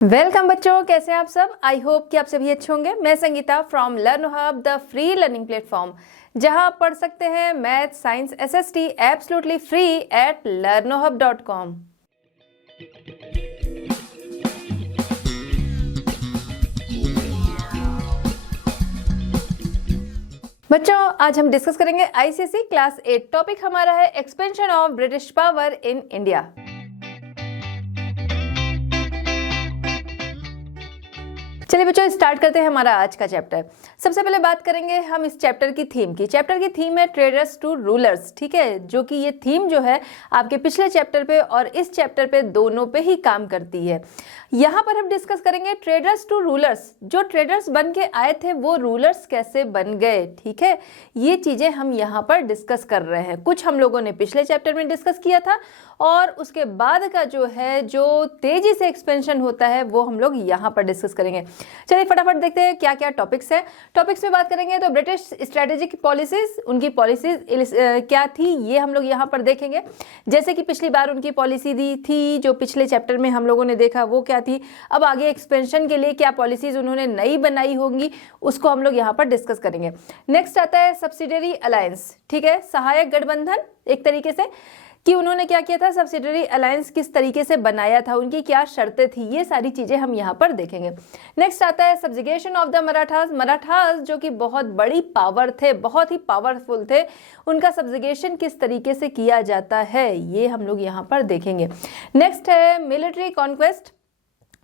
Welcome बच्चों, कैसे हैं आप सब। आई होप कि आप सभी अच्छे होंगे। मैं Sangeeta from learn hub, the free learning platform, जहां आप पढ़ सकते हैं math, science, SST absolutely free at learnohub.com। बच्चों, आज हम डिस्कस करेंगे आईसीएसई क्लास 8। टॉपिक हमारा है expansion of British power in India. चलिए बच्चों, स्टार्ट करते हैं हमारा आज का चैप्टर। सबसे पहले बात करेंगे हम इस चैप्टर की थीम की। चैप्टर की थीम है ट्रेडर्स टू रूलर्स, ठीक है, जो कि ये थीम जो है आपके पिछले चैप्टर पे और इस चैप्टर पे दोनों पे ही काम करती है। यहाँ पर हम डिस्कस करेंगे ट्रेडर्स टू रूलर्स, जो ट्रेडर्स बन के आए थे वो रूलर्स कैसे बन गए, ठीक है। ये चीजें हम यहाँ पर डिस्कस कर रहे हैं। कुछ हम लोगों ने पिछले चैप्टर में डिस्कस किया था और उसके बाद का जो है जो तेजी से एक्सपेंशन होता है वो हम लोग यहाँ पर डिस्कस करेंगे। चलिए फटाफट देखते हैं क्या क्या टॉपिक्स है। टॉपिक्स में बात करेंगे तो ब्रिटिश स्ट्रेटेजिक पॉलिसीज, उनकी पॉलिसीज क्या थी ये हम लोग यहाँ पर देखेंगे। जैसे कि पिछली बार उनकी पॉलिसी दी थी जो पिछले चैप्टर में हम लोगों ने देखा वो क्या थी, अब आगे एक्सपेंशन के लिए क्या पॉलिसीज उन्होंने नई बनाई होंगी उसको हम लोग यहाँ पर डिस्कस करेंगे। नेक्स्ट आता है सब्सिडरी अलायंस, ठीक है, सहायक गठबंधन एक तरीके से, कि उन्होंने क्या किया था, सब्सिडरी अलायंस किस तरीके से बनाया था, उनकी क्या शर्तें थी, ये सारी चीजें हम यहाँ पर देखेंगे। नेक्स्ट आता है subjugation of the Marathas. Marathas जो कि बहुत बड़ी पावर थे, बहुत ही पावरफुल थे, उनका सब्जुगेशन किस तरीके से किया जाता है ये हम लोग यहाँ पर देखेंगे। नेक्स्ट है मिलिट्री कॉन्क्वेस्ट।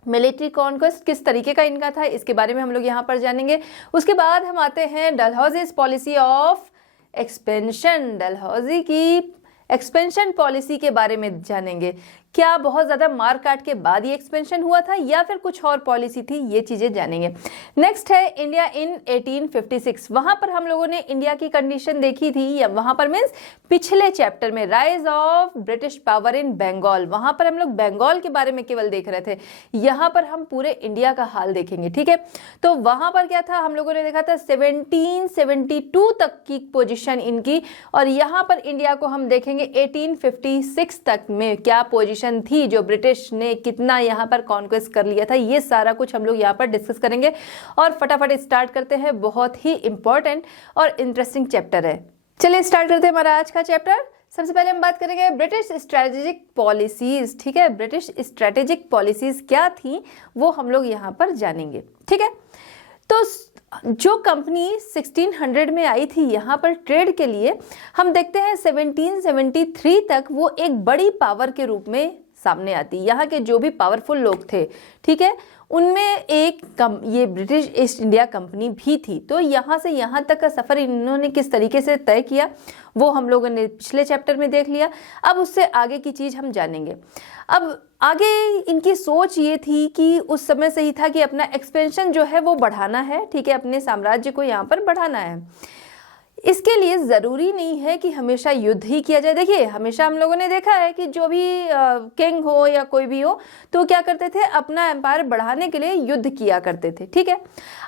मिलिट्री कॉन्क्वेस्ट किस तरीके का इनका था इसके बारे में हम लोग यहाँ पर जानेंगे। उसके बाद हम आते हैं डलहौजीज पॉलिसी ऑफ एक्सपेंशन। डलहौजी की एक्सपेंशन पॉलिसी के बारे में जानेंगे। क्या बहुत ज़्यादा मार काट के बाद ये एक्सपेंशन हुआ था या फिर कुछ और पॉलिसी थी, ये चीज़ें जानेंगे। नेक्स्ट है इंडिया इन 1856। वहाँ पर हम लोगों ने इंडिया की कंडीशन देखी थी, या वहाँ पर मीन्स पिछले चैप्टर में rise of British power in Bengal, वहाँ पर हम लोग बंगाल के बारे में केवल देख रहे थे। यहाँ पर हम पूरे इंडिया का हाल देखेंगे, ठीक है। तो वहाँ पर क्या था, हम लोगों ने देखा था 1772 तक की पोजिशन इनकी, और यहाँ पर इंडिया को हम देखेंगे 1856 तक में क्या पोजिशन थी, जो ब्रिटिश ने कितना यहाँ पर कॉन्क्वेस्ट कर लिया था, ये सारा कुछ हम लोग यहाँ पर डिस्कस करेंगे। और फटाफट स्टार्ट करते हैं, बहुत ही इंपॉर्टेंट और इंटरेस्टिंग चैप्टर है। चलिए स्टार्ट करते हैं हमारा आज का चैप्टर। सबसे पहले हम बात करेंगे ब्रिटिश स्ट्रेटेजिक पॉलिसीज, ठीक है। ब्रिटिश स्ट्रेटेजिक पॉलिसीज क्या थी वो हम लोग यहाँ पर जानेंगे, ठीक है। तो जो कंपनी 1600 में आई थी यहाँ पर ट्रेड के लिए, हम देखते हैं 1773 तक वो एक बड़ी पावर के रूप में सामने आती। यहाँ के जो भी पावरफुल लोग थे, ठीक है, उनमें एक ये ब्रिटिश ईस्ट इंडिया कंपनी भी थी। तो यहाँ से यहाँ तक का सफ़र इन्होंने किस तरीके से तय किया वो हम लोगों ने पिछले चैप्टर में देख लिया। अब उससे आगे की चीज़ हम जानेंगे। अब आगे इनकी सोच ये थी कि उस समय से ही था कि अपना एक्सपेंशन जो है वो बढ़ाना है, ठीक है, अपने साम्राज्य को यहाँ पर बढ़ाना है। इसके लिए ज़रूरी नहीं है कि हमेशा युद्ध ही किया जाए। देखिए हमेशा हम लोगों ने देखा है कि जो भी किंग हो या कोई भी हो तो क्या करते थे, अपना एम्पायर बढ़ाने के लिए युद्ध किया करते थे, ठीक है।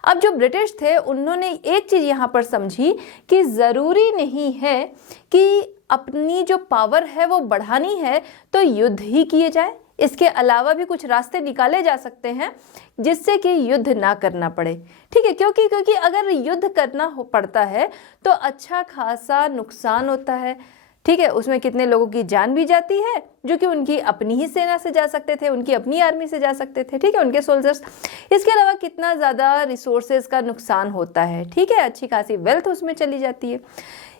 अब जो ब्रिटिश थे उन्होंने एक चीज़ यहाँ पर समझी कि ज़रूरी नहीं है कि अपनी जो पावर है वो बढ़ानी है तो युद्ध ही किए जाए। इसके अलावा भी कुछ रास्ते निकाले जा सकते हैं जिससे कि युद्ध ना करना पड़े, ठीक है। क्योंकि अगर युद्ध करना पड़ता है तो अच्छा खासा नुकसान होता है, ठीक है। उसमें कितने लोगों की जान भी जाती है जो कि उनकी अपनी ही सेना से जा सकते थे, उनकी अपनी आर्मी से जा सकते थे, ठीक है, उनके सोल्जर्स। इसके अलावा कितना ज़्यादा रिसोर्सेज का नुकसान होता है, ठीक है, अच्छी खासी वेल्थ उसमें चली जाती है।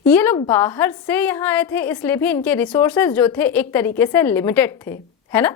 ये लोग बाहर से यहाँ आए थे इसलिए भी इनके रिसोर्सेज जो थे एक तरीके से लिमिटेड थे, है ना।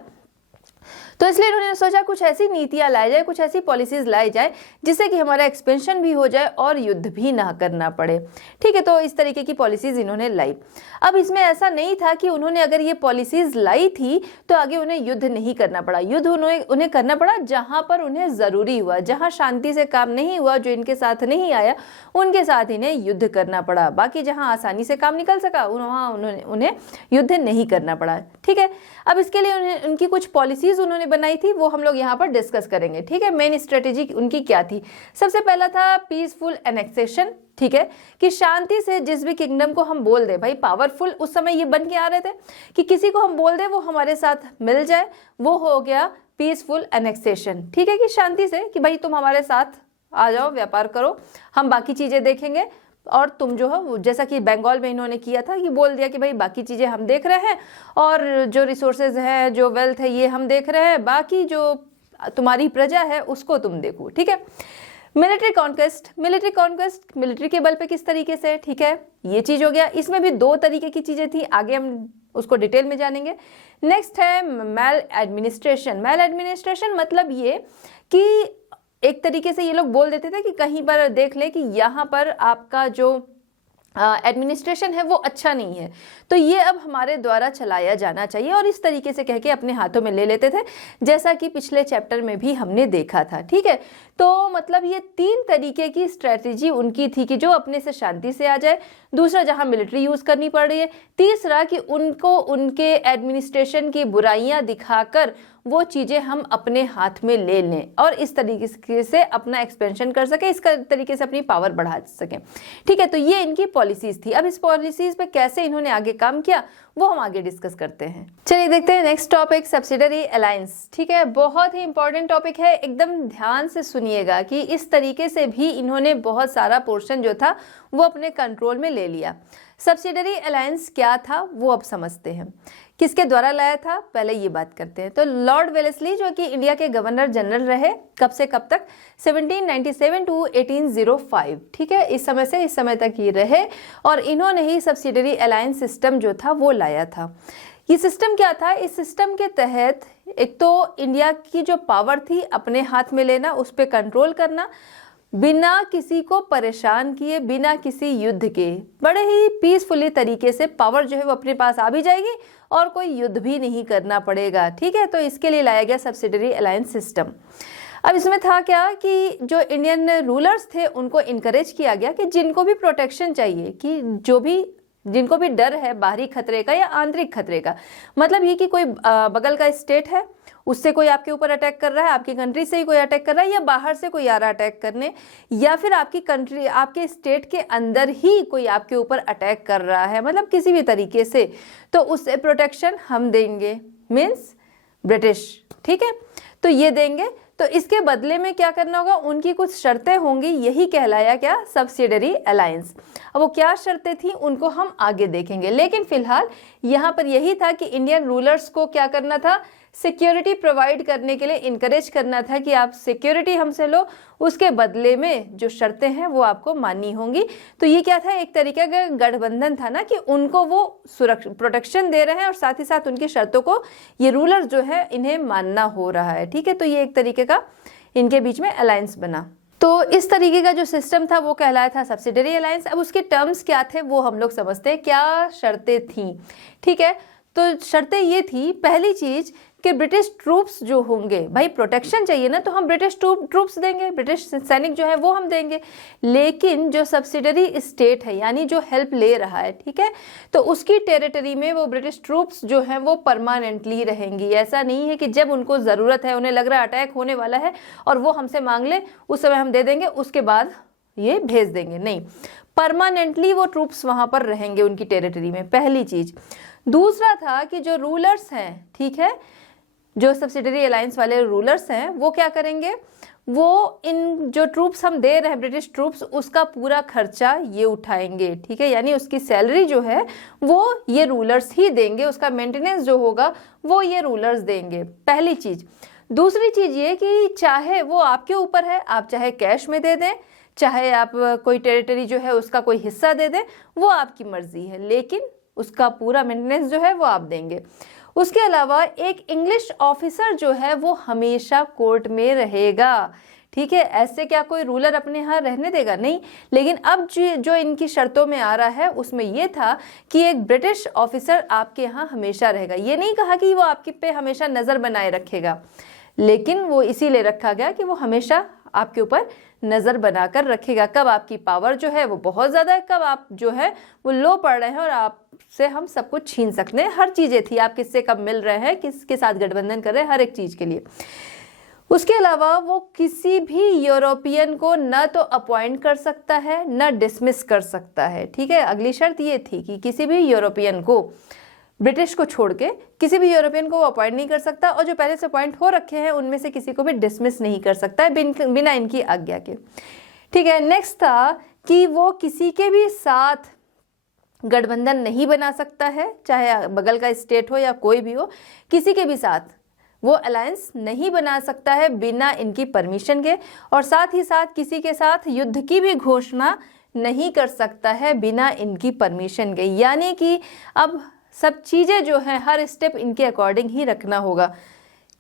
तो इसलिए उन्होंने सोचा कुछ ऐसी नीतियां लाई जाए, कुछ ऐसी पॉलिसीज लाई जाए जिससे कि हमारा एक्सपेंशन भी हो जाए और युद्ध भी ना करना पड़े, ठीक है। तो इस तरीके की पॉलिसीज इन्होंने लाई। अब इसमें ऐसा नहीं था कि उन्होंने अगर ये पॉलिसीज लाई थी तो आगे उन्हें युद्ध नहीं करना पड़ा। युद्ध उन्हें करना पड़ा जहां पर उन्हें ज़रूरी हुआ, जहां शांति से काम नहीं हुआ, जो इनके साथ नहीं आया उनके साथ इन्हें युद्ध करना पड़ा। बाकी जहाँ आसानी से काम निकल सका वहाँ उन्हें युद्ध नहीं करना पड़ा, ठीक है। अब इसके लिए उनकी कुछ पॉलिसीज उन्होंने बनाई थी वो हम लोग यहाँ पर डिस्कस करेंगे, ठीक है। मेन स्ट्रेटेजी उनकी क्या थी, सबसे पहला था पीसफुल एनेक्सेशन, ठीक है, कि शांति से जिस भी किंगडम को हम बोल दे, भाई पावरफुल उस समय ये बन के आ रहे थे कि किसी को हम बोल दे वो हमारे साथ मिल जाए, वो हो गया पीसफुल एनेक्सेशन, ठीक है, कि शांति से कि भाई तुम हमारे साथ आ जाओ, व्यापार करो, हम बाकी चीजें देखेंगे और तुम जो है जैसा कि बंगाल में इन्होंने किया था कि बोल दिया कि भाई बाकी चीजें हम देख रहे हैं और जो रिसोर्सेज हैं, जो वेल्थ है, ये हम देख रहे हैं, बाकी जो तुम्हारी प्रजा है उसको तुम देखो, ठीक है। मिलिट्री कॉन्क्वेस्ट, मिलिट्री के बल पे किस तरीके से, ठीक है, ये चीज हो गया। इसमें भी 2 तरीके की चीजें थी, आगे हम उसको डिटेल में जानेंगे। नेक्स्ट है मैल एडमिनिस्ट्रेशन मतलब ये कि एक तरीके से ये लोग बोल देते थे कि कहीं पर देख ले कि यहाँ पर आपका जो एडमिनिस्ट्रेशन है वो अच्छा नहीं है, तो ये अब हमारे द्वारा चलाया जाना चाहिए, और इस तरीके से कह के अपने हाथों में ले लेते थे, जैसा कि पिछले चैप्टर में भी हमने देखा था, ठीक है। तो मतलब ये 3 तरीके की स्ट्रेटजी उनकी थी कि जो अपने से शांति से आ जाए, दूसरा जहां मिलिट्री यूज करनी पड़ रही है, तीसरा कि उनको उनके एडमिनिस्ट्रेशन की बुराइयां दिखाकर वो चीजें हम अपने हाथ में ले लें और इस तरीके से अपना एक्सपेंशन कर सके, इस तरीके से अपनी पावर बढ़ा सकें, ठीक है। तो ये इनकी पॉलिसीज थी। अब इस पॉलिसीज पे कैसे इन्होंने आगे काम किया वो हम आगे डिस्कस करते हैं। चलिए देखते हैं नेक्स्ट टॉपिक, सब्सिडरी अलायंस, ठीक है। बहुत ही इंपॉर्टेंट टॉपिक है, एकदम ध्यान से सुनिएगा कि इस तरीके से भी इन्होंने बहुत सारा पोर्शन जो था वो अपने कंट्रोल में ले लिया। सब्सिडरी अलायंस क्या था वो अब समझते हैं, किसके द्वारा लाया था, पहले ये बात करते हैं। तो लॉर्ड वेलेस्ली जो कि इंडिया के गवर्नर जनरल रहे, कब से कब तक, 1797 टू 1805, ठीक है, इस समय से इस समय तक ये रहे और इन्होंने ही सब्सिडरी अलायंस सिस्टम जो था वो लाया था। ये सिस्टम क्या था, इस सिस्टम के तहत एक तो इंडिया की जो पावर थी अपने हाथ में लेना, उस पर कंट्रोल करना, बिना किसी को परेशान किए, बिना किसी युद्ध के, बड़े ही पीसफुली तरीके से पावर जो है वो अपने पास आ भी जाएगी और कोई युद्ध भी नहीं करना पड़ेगा, ठीक है। तो इसके लिए लाया गया सब्सिडरी अलायंस सिस्टम। अब इसमें था क्या कि जो इंडियन रूलर्स थे उनको इनकरेज किया गया कि जिनको भी प्रोटेक्शन चाहिए, कि जिनको भी डर है बाहरी खतरे का या आंतरिक खतरे का, मतलब ये कि कोई बगल का स्टेट है उससे कोई आपके ऊपर अटैक कर रहा है, आपकी कंट्री से ही कोई अटैक कर रहा है, या बाहर से कोई आ रहा है अटैक करने, या फिर आपकी कंट्री, आपके स्टेट के अंदर ही कोई आपके ऊपर अटैक कर रहा है, मतलब किसी भी तरीके से, तो उससे प्रोटेक्शन हम देंगे, मीन्स ब्रिटिश, ठीक है, तो ये देंगे। तो इसके बदले में क्या करना होगा, उनकी कुछ शर्तें होंगी, यही कहलाया क्या, सब्सिडरी अलायंस। अब वो क्या शर्तें थी उनको हम आगे देखेंगे, लेकिन फिलहाल यहाँ पर यही था कि इंडियन रूलर्स को क्या करना था, सिक्योरिटी प्रोवाइड करने के लिए इनकरेज करना था कि आप सिक्योरिटी हमसे लो, उसके बदले में जो शर्तें हैं वो आपको माननी होंगी। तो ये क्या था, एक तरीके का गठबंधन था ना, कि उनको वो प्रोटेक्शन दे रहे हैं और साथ ही साथ उनकी शर्तों को ये रूलर जो है इन्हें मानना हो रहा है, ठीक है। तो ये एक तरीके का इनके बीच में अलायंस बना। तो इस तरीके का जो सिस्टम था वो कहलाया था सब्सिडरी अलायंस। अब उसके टर्म्स क्या थे वो हम लोग समझते हैं, क्या शर्तें थी, ठीक है। तो शर्तें ये थी, पहली चीज कि ब्रिटिश ट्रूप्स जो होंगे, भाई प्रोटेक्शन चाहिए ना, तो हम ब्रिटिश ट्रूप्स देंगे, ब्रिटिश सैनिक जो है वो हम देंगे, लेकिन जो सब्सिडरी स्टेट है यानी जो हेल्प ले रहा है, ठीक है, तो उसकी टेरिटरी में वो ब्रिटिश ट्रूप्स जो हैं वो परमानेंटली रहेंगी। ऐसा नहीं है कि जब उनको ज़रूरत है, उन्हें लग रहा है अटैक होने वाला है और वो हमसे मांग ले, उस समय हम दे देंगे, उसके बाद ये भेज देंगे, नहीं, परमानेंटली वो ट्रूप्स वहाँ पर रहेंगे उनकी टेरिटरी में, पहली चीज़। दूसरा था कि जो रूलर्स हैं, ठीक है, जो सब्सिडरी अलायंस वाले रूलर्स हैं वो क्या करेंगे, वो इन जो ट्रूप्स हम दे रहे हैं ब्रिटिश ट्रूप्स, उसका पूरा खर्चा ये उठाएंगे, ठीक है, यानी उसकी सैलरी जो है वो ये रूलर्स ही देंगे, उसका मेंटेनेंस जो होगा वो ये रूलर्स देंगे, पहली चीज। दूसरी चीज ये कि चाहे वो आपके ऊपर है, आप चाहे कैश में दे दें, चाहे आप कोई टेरिटरी जो है उसका कोई हिस्सा दे दें, वो आपकी मर्जी है, लेकिन उसका पूरा मेंटेनेंस जो है वो आप देंगे। उसके अलावा एक इंग्लिश ऑफिसर जो है वो हमेशा कोर्ट में रहेगा, ठीक है। ऐसे क्या कोई रूलर अपने यहाँ रहने देगा, नहीं। लेकिन अब जो इनकी शर्तों में आ रहा है उसमें ये था कि एक ब्रिटिश ऑफिसर आपके यहाँ हमेशा रहेगा। ये नहीं कहा कि वो आपके पे हमेशा नज़र बनाए रखेगा, लेकिन वो इसीलिए रखा गया कि वो हमेशा आपके ऊपर नज़र बनाकर रखेगा, कब आपकी पावर जो है वो बहुत ज़्यादा है, कब आप जो है वो लो पड़ रहे हैं और आपसे हम सब कुछ छीन सकते हैं। हर चीज़ें थी, आप किससे कब मिल रहे हैं, किसके साथ गठबंधन कर रहे हैं, हर एक चीज़ के लिए। उसके अलावा वो किसी भी यूरोपियन को न तो अपॉइंट कर सकता है न डिसमिस कर सकता है, ठीक है। अगली शर्त ये थी कि किसी भी यूरोपियन को ब्रिटिश को छोड़ के किसी भी यूरोपियन को वो अपॉइंट नहीं कर सकता, और जो पहले से अपॉइंट हो रखे हैं उनमें से किसी को भी डिसमिस नहीं कर सकता है बिना इनकी आज्ञा के। ठीक है, नेक्स्ट था कि वो किसी के भी साथ गठबंधन नहीं बना सकता है, चाहे बगल का स्टेट हो या कोई भी हो, किसी के भी साथ वो अलायंस नहीं बना सकता है बिना इनकी परमिशन के, और साथ ही साथ किसी के साथ युद्ध की भी घोषणा नहीं कर सकता है बिना इनकी परमिशन के। यानी कि अब सब चीज़ें जो हैं हर स्टेप इनके अकॉर्डिंग ही रखना होगा।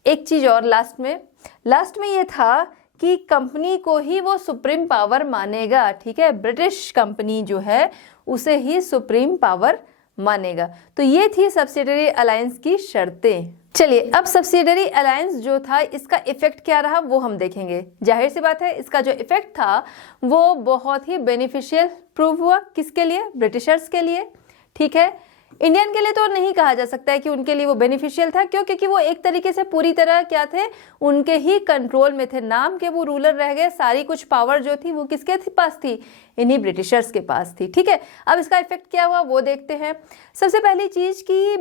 एक चीज़ और लास्ट में ये था कि कंपनी को ही वो सुप्रीम पावर मानेगा। ठीक है, ब्रिटिश कंपनी जो है उसे ही सुप्रीम पावर मानेगा। तो ये थी सब्सिडियरी अलायंस की शर्तें। चलिए अब सब्सिडियरी अलायंस जो था इसका इफेक्ट क्या रहा वो हम देखेंगे। जाहिर सी बात है इसका जो इफेक्ट था वो बहुत ही बेनिफिशियल प्रूव हुआ। किसके लिए? ब्रिटिशर्स के लिए। ठीक है, इंडियन के लिए तो नहीं कहा जा सकता है कि उनके लिए वो बेनिफिशियल था। क्यों? क्योंकि वो एक तरीके से पूरी तरह क्या थे, उनके ही कंट्रोल में थे। नाम के वो रूलर रह गए, सारी कुछ पावर जो थी वो किसके पास थी? इन्हीं ब्रिटिशर्स के पास थी। ठीक है, अब इसका इफेक्ट क्या हुआ वो देखते हैं। सबसे पहली चीज कि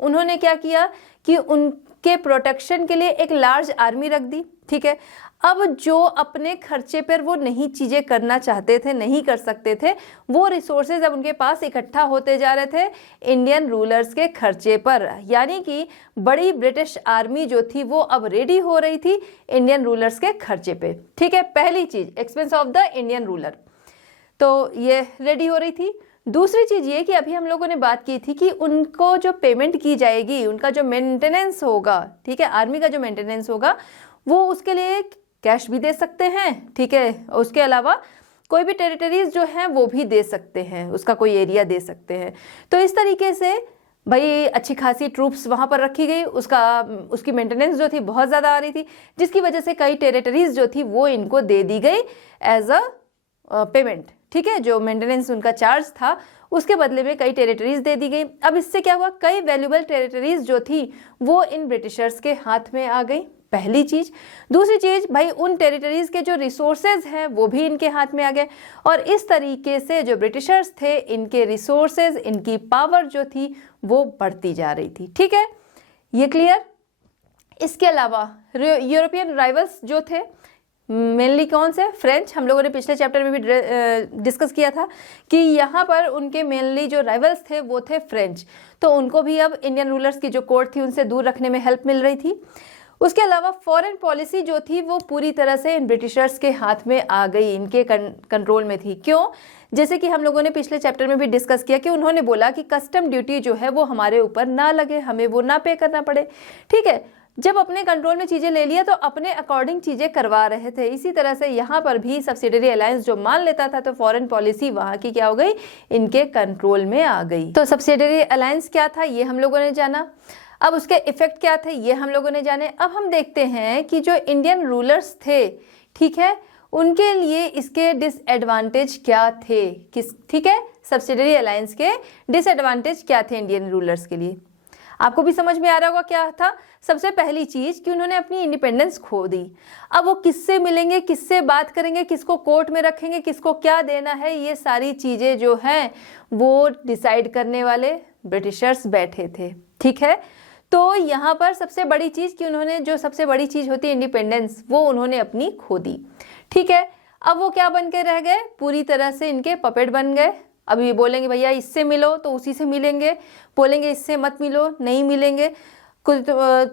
उन्होंने क्या किया कि उनके प्रोटेक्शन के लिए एक लार्ज आर्मी रख दी। ठीक है, अब जो अपने खर्चे पर वो नहीं चीज़ें करना चाहते थे, नहीं कर सकते थे, वो रिसोर्सेज अब उनके पास इकट्ठा होते जा रहे थे इंडियन रूलर्स के खर्चे पर। यानी कि बड़ी ब्रिटिश आर्मी जो थी वो अब रेडी हो रही थी इंडियन रूलर्स के खर्चे पे। ठीक है, पहली चीज़ expense of the Indian ruler, तो ये रेडी हो रही थी। दूसरी चीज़ ये कि अभी हम लोगों ने बात की थी कि उनको जो पेमेंट की जाएगी, उनका जो मेंटेनेंस होगा, ठीक है, आर्मी का जो मेंटेनेंस होगा वो उसके लिए कैश भी दे सकते हैं। ठीक है, उसके अलावा कोई भी टेरिटरीज जो हैं वो भी दे सकते हैं, उसका कोई एरिया दे सकते हैं। तो इस तरीके से भाई अच्छी खासी ट्रूप्स वहाँ पर रखी गई, उसकी मेंटेनेंस जो थी बहुत ज़्यादा आ रही थी, जिसकी वजह से कई टेरिटरीज जो थी वो इनको दे दी गई एज अ पेमेंट। ठीक है, जो मेंटेनेंस उनका चार्ज था उसके बदले में कई टेरिटरीज दे दी गई। अब इससे क्या हुआ, कई वैल्यूबल टेरिटरीज जो थी वो इन ब्रिटिशर्स के हाथ में आ गई, पहली चीज। दूसरी चीज, भाई उन टेरिटरीज के जो रिसोर्सेज हैं वो भी इनके हाथ में आ गए, और इस तरीके से जो ब्रिटिशर्स थे इनके रिसोर्सेज, इनकी पावर जो थी वो बढ़ती जा रही थी। ठीक है, ये क्लियर। इसके अलावा यूरोपियन राइवल्स जो थे मेनली कौन से? फ्रेंच। हम लोगों ने पिछले चैप्टर में भी डिस्कस किया था कि यहाँ पर उनके मेनली जो राइवल्स थे वो थे फ्रेंच, तो उनको भी अब इंडियन रूलर्स की जो कोर्ट थी उनसे दूर रखने में हेल्प मिल रही थी। उसके अलावा फॉरेन पॉलिसी जो थी वो पूरी तरह से इन ब्रिटिशर्स के हाथ में आ गई, इनके कंट्रोल में थी। क्यों? जैसे कि हम लोगों ने पिछले चैप्टर में भी डिस्कस किया कि उन्होंने बोला कि कस्टम ड्यूटी जो है वो हमारे ऊपर ना लगे, हमें वो ना पे करना पड़े। ठीक है, जब अपने कंट्रोल में चीज़ें ले लिया तो अपने अकॉर्डिंग चीज़ें करवा रहे थे। इसी तरह से यहाँ पर भी सब्सिडियरी अलायंस जो मान लेता था तो फॉरेन पॉलिसी वहाँ की क्या हो गई, इनके कंट्रोल में आ गई। तो सब्सिडियरी अलायंस क्या था ये हम लोगों ने जाना। अब उसके इफेक्ट क्या थे ये हम लोगों ने जाने। अब हम देखते हैं कि जो इंडियन रूलर्स थे, ठीक है, उनके लिए इसके डिसएडवांटेज क्या थे। ठीक है, सब्सिडियरी अलायंस के डिसएडवांटेज क्या थे इंडियन रूलर्स के लिए, आपको भी समझ में आ रहा होगा क्या था। सबसे पहली चीज कि उन्होंने अपनी इंडिपेंडेंस खो दी। अब वो किससे मिलेंगे, किससे बात करेंगे, किसको कोर्ट में रखेंगे, किसको क्या देना है, ये सारी चीजें जो हैं वो डिसाइड करने वाले ब्रिटिशर्स बैठे थे। ठीक है, तो यहाँ पर सबसे बड़ी चीज कि उन्होंने, जो सबसे बड़ी चीज होती है इंडिपेंडेंस, वो उन्होंने अपनी खो दी। ठीक है, अब वो क्या बन के रह गए, पूरी तरह से इनके पपेट बन गए। अब ये बोलेंगे भैया इससे मिलो तो उसी से मिलेंगे, बोलेंगे इससे मत मिलो, नहीं मिलेंगे। कुछ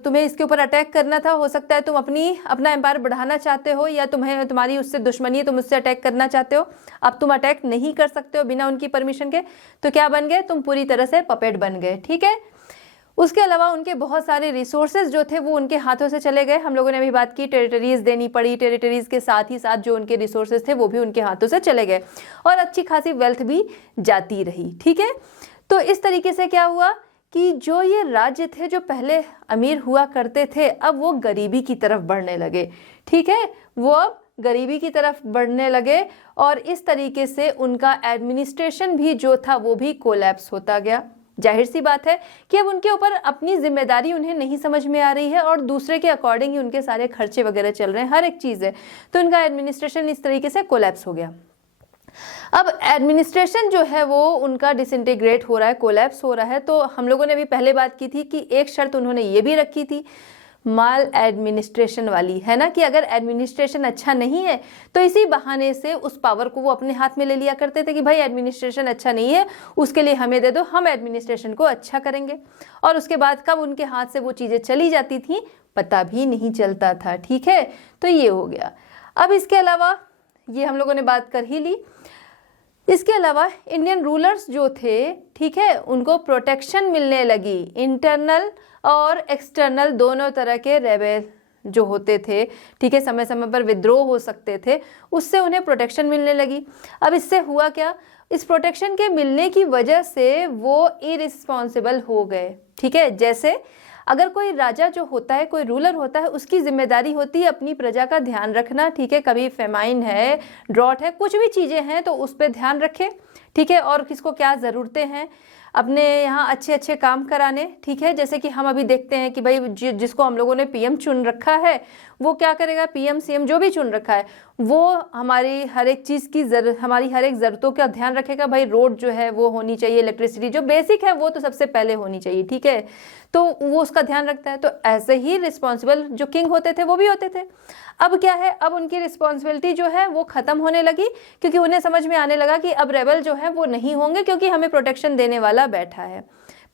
तुम्हें इसके ऊपर अटैक करना था, हो सकता है तुम अपना एम्पायर बढ़ाना चाहते हो, या तुम्हारी उससे दुश्मनी है, तुम उससे अटैक करना चाहते हो। अब तुम अटैक नहीं कर सकते हो बिना उनकी परमिशन के, तो क्या बन गए, तुम पूरी तरह से पपेट बन गए। ठीक है, उसके अलावा उनके बहुत सारे रिसोर्सेज जो थे वो उनके हाथों से चले गए। हम लोगों ने अभी बात की टेरिटरीज देनी पड़ी, टेरिटरीज के साथ ही साथ जो उनके रिसोर्सेज थे वो भी उनके हाथों से चले गए, और अच्छी खासी वेल्थ भी जाती रही। ठीक है, तो इस तरीके से क्या हुआ कि जो ये राज्य थे जो पहले अमीर हुआ करते थे, अब वो गरीबी की तरफ बढ़ने लगे। ठीक है, वो अब गरीबी की तरफ बढ़ने लगे, और इस तरीके से उनका एडमिनिस्ट्रेशन भी जो था वो भी कोलैप्स होता गया। जाहिर सी बात है कि अब उनके ऊपर अपनी जिम्मेदारी उन्हें नहीं समझ में आ रही है, और दूसरे के अकॉर्डिंग ही उनके सारे खर्चे वगैरह चल रहे हैं, हर एक चीज़ है, तो उनका एडमिनिस्ट्रेशन इस तरीके से कोलैप्स हो गया। अब एडमिनिस्ट्रेशन जो है वो उनका डिसइंटीग्रेट हो रहा है, कोलैप्स हो रहा है। तो हम लोगों ने भी पहले बात की थी कि एक शर्त उन्होंने ये भी रखी थी माल एडमिनिस्ट्रेशन वाली, है ना, कि अगर एडमिनिस्ट्रेशन अच्छा नहीं है तो इसी बहाने से उस पावर को वो अपने हाथ में ले लिया करते थे कि भाई एडमिनिस्ट्रेशन अच्छा नहीं है, उसके लिए हमें दे दो, हम एडमिनिस्ट्रेशन को अच्छा करेंगे। और उसके बाद कब उनके हाथ से वो चीज़ें चली जाती थी पता भी नहीं चलता था। ठीक है, तो ये हो गया। अब इसके अलावा ये हम लोगों ने बात कर ही ली। इसके अलावा इंडियन रूलर्स जो थे, ठीक है, उनको प्रोटेक्शन मिलने लगी। इंटरनल और एक्सटर्नल दोनों तरह के रेबेल जो होते थे, ठीक है, समय समय पर विद्रोह हो सकते थे, उससे उन्हें प्रोटेक्शन मिलने लगी। अब इससे हुआ क्या, इस प्रोटेक्शन के मिलने की वजह से वो इरिस्पॉन्सिबल हो गए। ठीक है, जैसे अगर कोई राजा जो होता है, कोई रूलर होता है, उसकी जिम्मेदारी होती है अपनी प्रजा का ध्यान रखना। ठीक है, कभी फेमाइन है, ड्रॉट है, कुछ भी चीज़ें हैं तो उस पर ध्यान रखे। ठीक है, और किसको क्या ज़रूरतें हैं, अपने यहाँ अच्छे अच्छे काम कराने। ठीक है, जैसे कि हम अभी देखते हैं कि भाई जिसको हम लोगों ने पीएम चुन रखा है वो क्या करेगा, पीएम सीएम जो भी चुन रखा है वो हमारी हर एक चीज़ की हमारी हर एक ज़रूरतों का ध्यान रखेगा। भाई रोड जो है वो होनी चाहिए, इलेक्ट्रिसिटी जो बेसिक है वो तो सबसे पहले होनी चाहिए। ठीक है, तो वो उसका ध्यान रखता है। तो ऐसे ही रिस्पॉन्सिबल जो किंग होते थे वो भी होते थे। अब क्या है, अब उनकी रिस्पॉन्सिबिलिटी जो है वो ख़त्म होने लगी, क्योंकि उन्हें समझ में आने लगा कि अब रेबल जो है वो नहीं होंगे, क्योंकि हमें प्रोटेक्शन देने वाला बैठा है।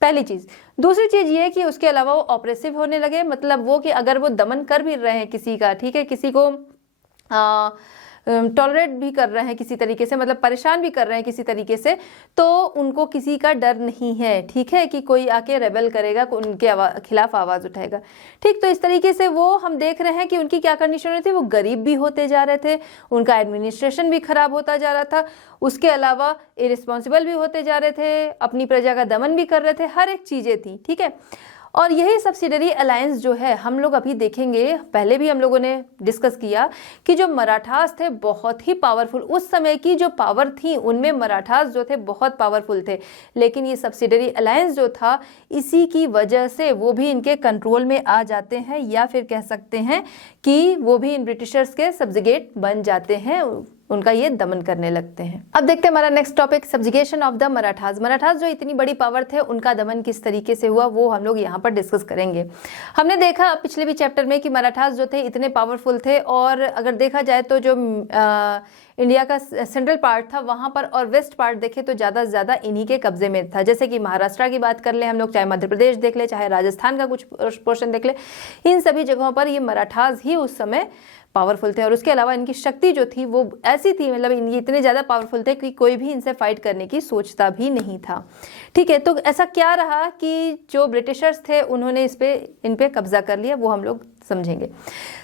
पहली चीज़। दूसरी चीज़ ये कि उसके अलावा वो ऑपरेसिव होने लगे, मतलब वो कि अगर वो दमन कर भी रहे हैं किसी का, ठीक है, किसी को टॉलरेट भी कर रहे हैं किसी तरीके से, मतलब परेशान भी कर रहे हैं किसी तरीके से, तो उनको किसी का डर नहीं है। ठीक है, कि कोई आके रेबल करेगा, उनके खिलाफ आवाज़ उठाएगा। ठीक, तो इस तरीके से वो हम देख रहे हैं कि उनकी क्या कंडीशन हो रही थी, वो गरीब भी होते जा रहे थे, उनका एडमिनिस्ट्रेशन भी खराब होता जा रहा था, उसके अलावा इरिस्पॉन्सिबल भी होते जा रहे थे, अपनी प्रजा का दमन भी कर रहे थे, हर एक चीज़ें थी। ठीक है, और यही सब्सिडरी अलायंस जो है हम लोग अभी देखेंगे, पहले भी हम लोगों ने डिस्कस किया कि जो मराठास थे बहुत ही पावरफुल, उस समय की जो पावर थी उनमें मराठास जो थे बहुत पावरफुल थे, लेकिन ये सब्सिडरी अलायंस जो था इसी की वजह से वो भी इनके कंट्रोल में आ जाते हैं, या फिर कह सकते हैं कि वो भी इन ब्रिटिशर्स के सब्सिगेट बन जाते हैं, उनका ये दमन करने लगते हैं। अब देखते हैं हमारा next topic, subjugation of the Marathas. Marathas जो इतनी बड़ी पावर थे उनका दमन किस तरीके से हुआ वो हम लोग यहाँ पर डिस्कस करेंगे। हमने देखा पिछले भी चैप्टर में कि मराठास जो थे इतने पावरफुल थे, और अगर देखा जाए तो जो इंडिया का सेंट्रल पार्ट था वहाँ पर और वेस्ट पार्ट देखे तो ज़्यादा से ज़्यादा इन्हीं के कब्जे में था। जैसे कि महाराष्ट्र की बात कर ले हम लोग, चाहे मध्य प्रदेश देख ले, चाहे राजस्थान का कुछ पोर्शन देख ले, इन सभी जगहों पर ये मराठास ही उस समय पावरफुल थे। और उसके अलावा इनकी शक्ति जो थी वो ऐसी थी, मतलब ये इतने ज़्यादा पावरफुल थे कि कोई भी इनसे फाइट करने की सोचता भी नहीं था। ठीक है, तो ऐसा क्या रहा कि जो ब्रिटिशर्स थे उन्होंने इन पे कब्जा कर लिया, वो हम लोग समझेंगे।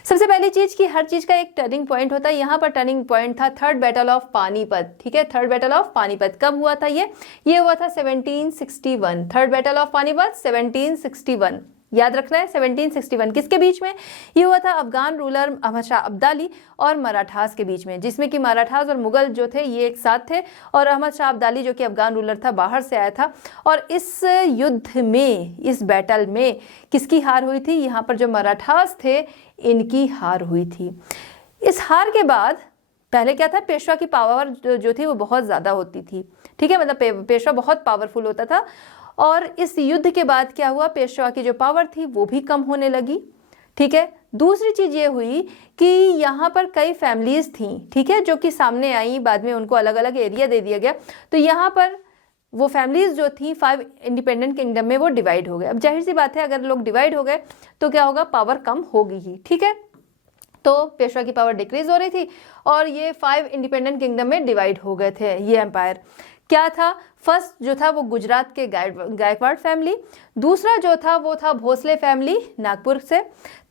सबसे पहली चीज़ कि हर चीज़ का एक टर्निंग पॉइंट होता है, यहाँ पर टर्निंग पॉइंट था थर्ड बैटल ऑफ पानीपत। ठीक है, थर्ड बैटल ऑफ पानीपत कब हुआ था, ये हुआ था 1761। थर्ड बैटल ऑफ पानीपत 1761, याद रखना है 1761। किसके बीच में ये हुआ था, अफगान रूलर अहमद शाह अब्दाली और मराठास के बीच में, जिसमें कि मराठास और मुगल जो थे ये एक साथ थे, और अहमद शाह अब्दाली जो कि अफगान रूलर था बाहर से आया था। और इस युद्ध में, इस बैटल में किसकी हार हुई थी, यहाँ पर जो मराठास थे इनकी हार हुई थी। इस हार के बाद पहले क्या था, पेशवा की पावर जो थी वो बहुत ज़्यादा होती थी। ठीक है, मतलब पेशवा बहुत पावरफुल होता था, और इस युद्ध के बाद क्या हुआ, पेशवा की जो पावर थी वो भी कम होने लगी। ठीक है, दूसरी चीज़ ये हुई कि यहाँ पर कई फैमिलीज थीं, ठीक है, जो कि सामने आई, बाद में उनको अलग अलग एरिया दे दिया गया। तो यहाँ पर वो फैमिलीज जो थी 5 इंडिपेंडेंट किंगडम में वो डिवाइड हो गए। अब जाहिर सी बात है अगर लोग डिवाइड हो गए तो क्या होगा, पावर कम होगी ही। ठीक है, तो पेशवा की पावर डिक्रीज हो रही थी और ये 5 इंडिपेंडेंट किंगडम में डिवाइड हो गए थे ये एम्पायर। क्या था, फर्स्ट जो था वो गुजरात के गायकवाड़ फैमिली, दूसरा जो था वो था भोसले फैमिली नागपुर से,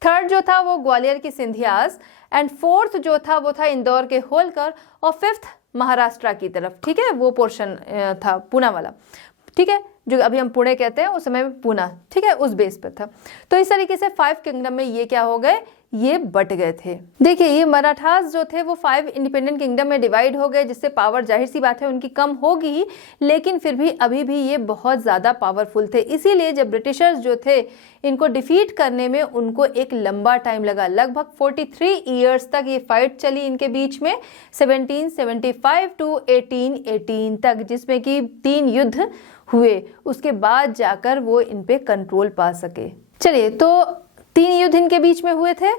थर्ड जो था वो ग्वालियर की सिंधियास, एंड फोर्थ जो था वो था इंदौर के होलकर, और फिफ्थ महाराष्ट्र की तरफ। ठीक है, वो पोर्शन था पूना वाला। ठीक है, जो अभी हम पुणे कहते हैं उस समय में पूना, ठीक है, उस बेस पर था। तो इस तरीके से 5 किंगडम में ये क्या हो गए ये बट गए थे। देखिए ये मराठास जो थे वो 5 इंडिपेंडेंट किंगडम में डिवाइड हो गए, जिससे पावर जाहिर सी बात है उनकी कम होगी, लेकिन फिर भी अभी भी ये बहुत ज़्यादा पावरफुल थे। इसीलिए जब ब्रिटिशर्स जो थे इनको डिफीट करने में उनको एक लंबा टाइम लगा, लगभग 43 ईयर्स तक ये फाइट चली इनके बीच में, 1775 टू 1818 तक, जिसमें कि 3 युद्ध हुए। उसके बाद जाकर वो इन पे कंट्रोल पा सके। चलिए, तो 3 युद्ध इनके बीच में हुए थे,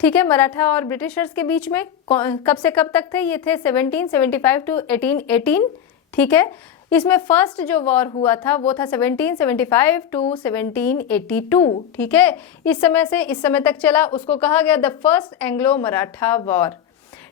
ठीक है, मराठा और ब्रिटिशर्स के बीच में। कब से कब तक थे? ये थे 1775 टू 1818, ठीक है। इसमें फर्स्ट जो वॉर हुआ था वो था 1775 टू 1782, ठीक है। इस समय तक चला, उसको कहा गया the first Anglo Maratha war,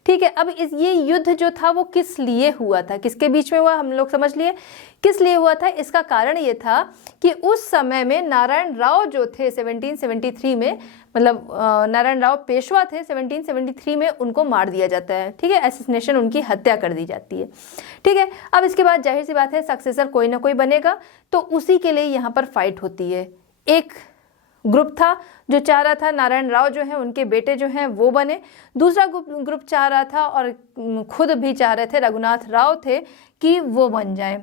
ठीक है। अब ये युद्ध जो था वो किस लिए हुआ था, किसके बीच में हुआ, हम लोग समझ लिए किस लिए हुआ था। इसका कारण ये था कि उस समय में नारायण राव जो थे 1773 में, मतलब नारायण राव पेशवा थे, 1773 में उनको मार दिया जाता है, ठीक है, असैसिनेशन, उनकी हत्या कर दी जाती है, ठीक है। अब इसके बाद जाहिर सी बात है सक्सेसर कोई ना कोई बनेगा, तो उसी के लिए यहाँ पर फाइट होती है। एक ग्रुप था जो चाह रहा था नारायण राव जो है उनके बेटे जो हैं वो बने, दूसरा ग्रुप चाह रहा था और खुद भी चाह रहे थे, रघुनाथ राव थे, कि वो बन जाएं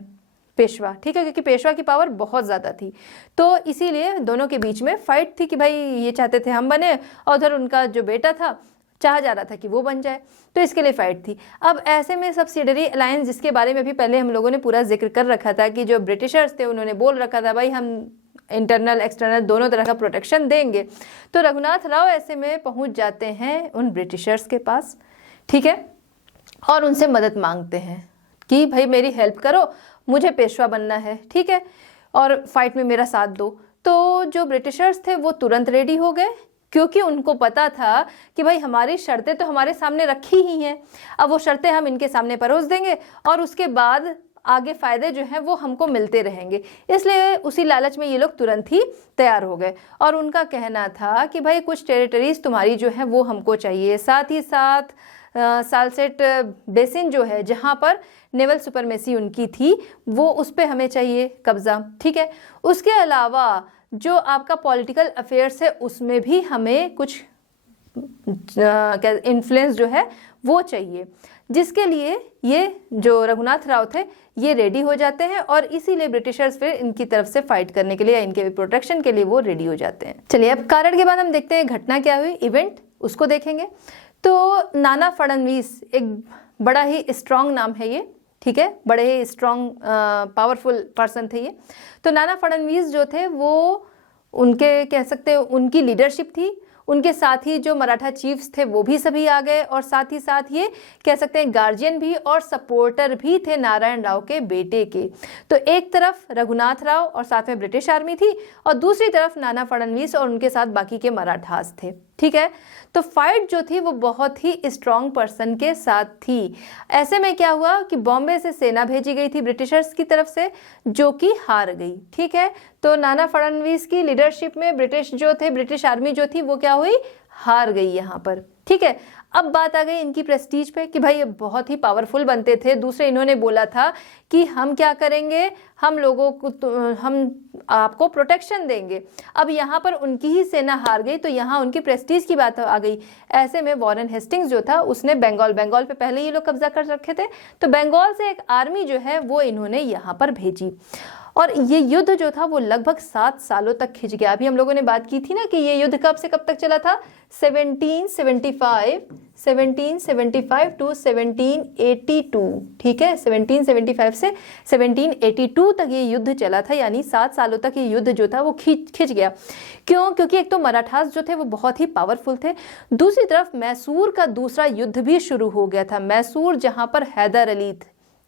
पेशवा, ठीक है, क्योंकि पेशवा की पावर बहुत ज़्यादा थी। तो इसीलिए दोनों के बीच में फाइट थी कि भाई ये चाहते थे हम बने, और उधर उनका जो बेटा था चाह जा रहा था कि वो बन जाए, तो इसके लिए फाइट थी। अब ऐसे में सब्सिडरी अलायंस, जिसके बारे में भी पहले हम लोगों ने पूरा जिक्र कर रखा था कि जो ब्रिटिशर्स थे उन्होंने बोल रखा था भाई हम इंटरनल एक्सटर्नल दोनों तरह का प्रोटेक्शन देंगे, तो रघुनाथ राव ऐसे में पहुंच जाते हैं उन ब्रिटिशर्स के पास, ठीक है, और उनसे मदद मांगते हैं कि भाई मेरी हेल्प करो, मुझे पेशवा बनना है, ठीक है, और फाइट में मेरा साथ दो। तो जो ब्रिटिशर्स थे वो तुरंत रेडी हो गए, क्योंकि उनको पता था कि भाई हमारी शर्तें तो हमारे सामने रखी ही हैं, अब वो शर्तें हम इनके सामने परोस देंगे और उसके बाद आगे फ़ायदे जो हैं वो हमको मिलते रहेंगे। इसलिए उसी लालच में ये लोग तुरंत ही तैयार हो गए, और उनका कहना था कि भाई कुछ टेरिटरीज तुम्हारी जो है वो हमको चाहिए, साथ ही साथ सालसेट बेसिन जो है जहाँ पर नेवल सुपरमेसी उनकी थी वो उस पर हमें चाहिए कब्ज़ा, ठीक है। उसके अलावा जो आपका पॉलिटिकल अफेयर्स है उसमें भी हमें कुछ इन्फ्लुएंस जो है वो चाहिए, जिसके लिए ये जो रघुनाथ राव थे ये रेडी हो जाते हैं, और इसीलिए ब्रिटिशर्स फिर इनकी तरफ से फाइट करने के लिए, इनके प्रोटेक्शन के लिए वो रेडी हो जाते हैं। चलिए अब कारण के बाद हम देखते हैं घटना क्या हुई, इवेंट उसको देखेंगे। तो नाना फडणवीस एक बड़ा ही स्ट्रांग नाम है ये, ठीक है, बड़े ही स्ट्रांग पावरफुल पर्सन थे ये। तो नाना फडणवीस जो थे वो उनके कह सकते हैं उनकी लीडरशिप थी, उनके साथ ही जो मराठा चीफ्स थे वो भी सभी आ गए, और साथ ही साथ ये कह सकते हैं गार्जियन भी और सपोर्टर भी थे नारायण राव के बेटे के। तो एक तरफ रघुनाथ राव और साथ में ब्रिटिश आर्मी थी, और दूसरी तरफ नाना फडणवीस और उनके साथ बाकी के मराठास थे, ठीक है। तो फाइट जो थी वो बहुत ही स्ट्रांग पर्सन के साथ थी। ऐसे में क्या हुआ कि बॉम्बे से सेना भेजी गई थी ब्रिटिशर्स की तरफ से, जो कि हार गई, ठीक है। तो नाना फडणवीस की लीडरशिप में ब्रिटिश आर्मी जो थी वो क्या हुई, हार गई यहाँ पर, ठीक है। अब बात आ गई इनकी प्रेस्टीज पे कि भाई ये बहुत ही पावरफुल बनते थे। दूसरे इन्होंने बोला था कि हम क्या करेंगे, हम लोगों को हम आपको प्रोटेक्शन देंगे। अब यहाँ पर उनकी ही सेना हार गई, तो यहाँ उनकी प्रेस्टीज की बात आ गई। ऐसे में वॉरेन हेस्टिंग्स जो था उसने बंगाल पे पहले ये लोग कब्जा कर रखे थे, तो बंगाल से एक आर्मी जो है वो इन्होंने यहाँ पर भेजी, और ये युद्ध जो था वो लगभग 7 सालों तक खिंच गया। अभी हम लोगों ने बात की थी ना कि ये युद्ध कब से कब तक चला था, 1775 टू 1782, ठीक है, 1775 से 1782 तक ये युद्ध चला था, यानी 7 सालों तक ये युद्ध जो था वो खिंच गया। क्यों? क्योंकि एक तो मराठास जो थे वो बहुत ही पावरफुल थे, दूसरी तरफ मैसूर का दूसरा युद्ध भी शुरू हो गया था। मैसूर जहाँ पर हैदर अली,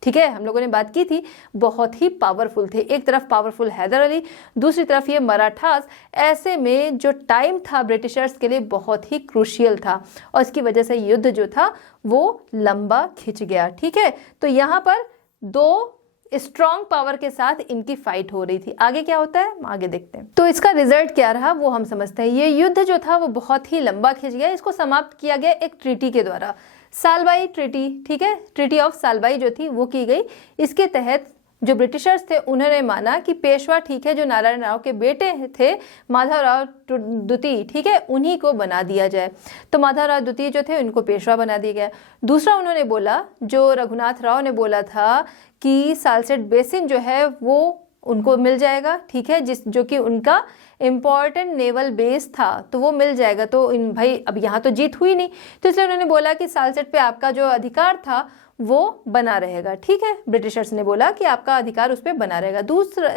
ठीक है, हम लोगों ने बात की थी, बहुत ही पावरफुल थे। एक तरफ पावरफुल हैदर अली, दूसरी तरफ ये मराठास। ऐसे में जो टाइम था ब्रिटिशर्स के लिए बहुत ही क्रूशियल था, और इसकी वजह से युद्ध जो था वो लंबा खिंच गया, ठीक है। तो यहाँ पर 2 स्ट्रॉन्ग पावर के साथ इनकी फाइट हो रही थी। आगे क्या होता है आगे देखते हैं। तो इसका रिजल्ट क्या रहा वो हम समझते हैं। ये युद्ध जो था वो बहुत ही लंबा खिंच गया। इसको समाप्त किया गया एक ट्रीटी के द्वारा, सालबाई ट्रीटी, ठीक है, ट्रीटी ऑफ सालबाई जो थी वो की गई। इसके तहत जो ब्रिटिशर्स थे उन्होंने माना कि पेशवा ठीक है, जो नारायण राव के बेटे थे माधवराव द्वितीय, ठीक है, उन्हीं को बना दिया जाए। तो माधवराव द्वितीय जो थे उनको पेशवा बना दिया गया। दूसरा उन्होंने बोला, जो रघुनाथ राव ने बोला था कि सालसेट बेसिन जो है वो उनको मिल जाएगा, ठीक है, जो कि उनका इम्पॉर्टेंट नेवल बेस था, तो वो मिल जाएगा। तो इन भाई अब यहाँ तो जीत हुई नहीं, तो इसलिए उन्होंने बोला कि सालसेट पे आपका जो अधिकार था वो बना रहेगा, ठीक है। ब्रिटिशर्स ने बोला कि आपका अधिकार उस पर बना रहेगा। दूसरा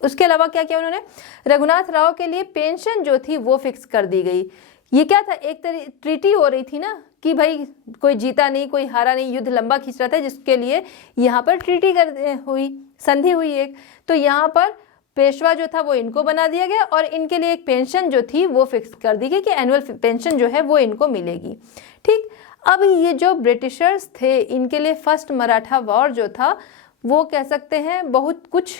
उसके अलावा क्या किया उन्होंने, रघुनाथ राव के लिए पेंशन जो थी वो फिक्स कर दी गई। ये क्या था, एक ट्रीटी हो रही थी ना कि भाई कोई जीता नहीं कोई हारा नहीं, युद्ध लंबा खींच रहा था, जिसके लिए यहाँ पर ट्रीटी हुई, संधि हुई एक। तो यहाँ पर पेशवा जो था वो इनको बना दिया गया और इनके लिए एक पेंशन जो थी वो फिक्स कर दी गई कि एनुअल पेंशन जो है वो इनको मिलेगी, ठीक। अब ये जो ब्रिटिशर्स थे इनके लिए फर्स्ट मराठा वॉर जो था वो कह सकते हैं बहुत कुछ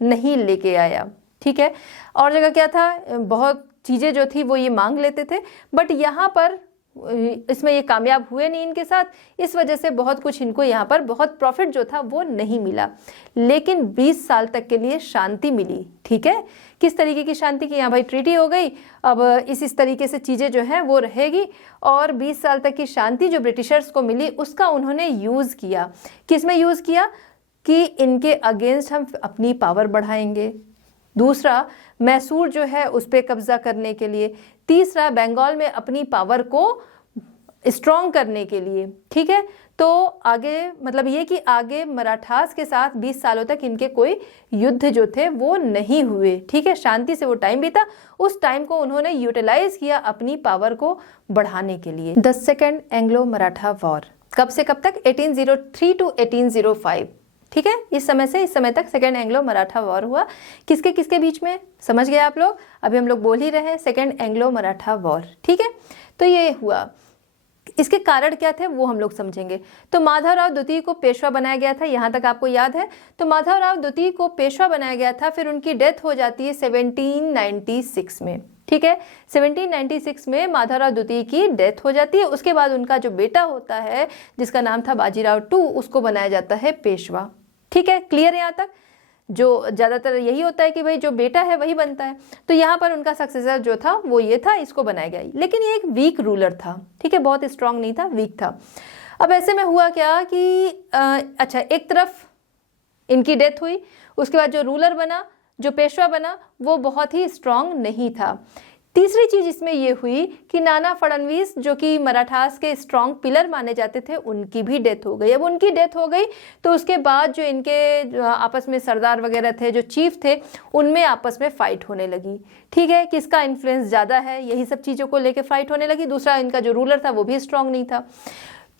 नहीं लेके आया, ठीक है। और जगह क्या था, बहुत चीज़ें जो थी वो ये मांग लेते थे, बट यहाँ पर इसमें ये कामयाब हुए नहीं इनके साथ, इस वजह से बहुत कुछ इनको यहाँ पर बहुत प्रॉफिट जो था वो नहीं मिला। लेकिन 20 साल तक के लिए शांति मिली, ठीक है। किस तरीके की शांति की, यहाँ भाई ट्रीटी हो गई, अब इस तरीके से चीज़ें जो हैं वो रहेगी। और 20 साल तक की शांति जो ब्रिटिशर्स को मिली उसका उन्होंने यूज़ किया। किस में यूज़ किया कि इनके अगेंस्ट हम अपनी पावर बढ़ाएंगे। दूसरा, मैसूर जो है उस पर कब्जा करने के लिए। तीसरा, बंगाल में अपनी पावर को स्ट्रॉन्ग करने के लिए, ठीक है। तो आगे मतलब ये कि आगे मराठास के साथ 20 सालों तक इनके कोई युद्ध जो थे वो नहीं हुए, ठीक है। शांति से वो टाइम बीता, उस टाइम को उन्होंने यूटिलाइज किया अपनी पावर को बढ़ाने के लिए। The second Anglo Maratha war कब से कब तक, 1803 टू 1805, ठीक है। इस समय से इस समय तक सेकेंड एंग्लो मराठा वॉर हुआ। किसके किसके बीच में, समझ गए आप लोग, अभी हम लोग बोल ही रहे हैं सेकेंड एंग्लो मराठा वॉर, ठीक है। तो ये हुआ, इसके कारण क्या थे वो हम लोग समझेंगे। तो माधवराव द्वितीय को पेशवा बनाया गया था, यहाँ तक आपको याद है। तो माधवराव द्वितीय को पेशवा बनाया गया था, फिर उनकी डेथ हो जाती है 1796 में, ठीक है। 1796 में माधवराव द्वितीय की डेथ हो जाती है। उसके बाद उनका जो बेटा होता है जिसका नाम था बाजीराव टू, उसको बनाया जाता है पेशवा, ठीक है। क्लियर है यहाँ तक। जो ज़्यादातर यही होता है कि भाई जो बेटा है वही बनता है। तो यहाँ पर उनका सक्सेसर जो था वो ये था, इसको बनाया गया। लेकिन ये एक वीक रूलर था, ठीक है, बहुत स्ट्रांग नहीं था, वीक था। अब ऐसे में हुआ क्या कि अच्छा, एक तरफ इनकी डेथ हुई, उसके बाद जो रूलर बना, जो पेशवा बना, वो बहुत ही स्ट्रांग नहीं था। तीसरी चीज इसमें ये हुई कि नाना फडणवीस जो कि मराठास के स्ट्रांग पिलर माने जाते थे, उनकी भी डेथ हो गई। अब उनकी डेथ हो गई तो उसके बाद जो इनके आपस में सरदार वगैरह थे, जो चीफ थे, उनमें आपस में फाइट होने लगी, ठीक है। किसका इन्फ्लुएंस ज़्यादा है, यही सब चीज़ों को लेकर फाइट होने लगी। दूसरा, इनका जो रूलर था वो भी स्ट्रांग नहीं था।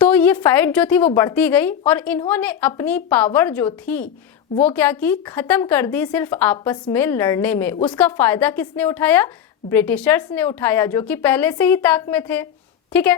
तो ये फाइट जो थी वो बढ़ती गई और इन्होंने अपनी पावर जो थी वो क्या की, खत्म कर दी सिर्फ आपस में लड़ने में। उसका फायदा किसने उठाया, ब्रिटिशर्स ने उठाया, जो कि पहले से ही ताक में थे, ठीक है।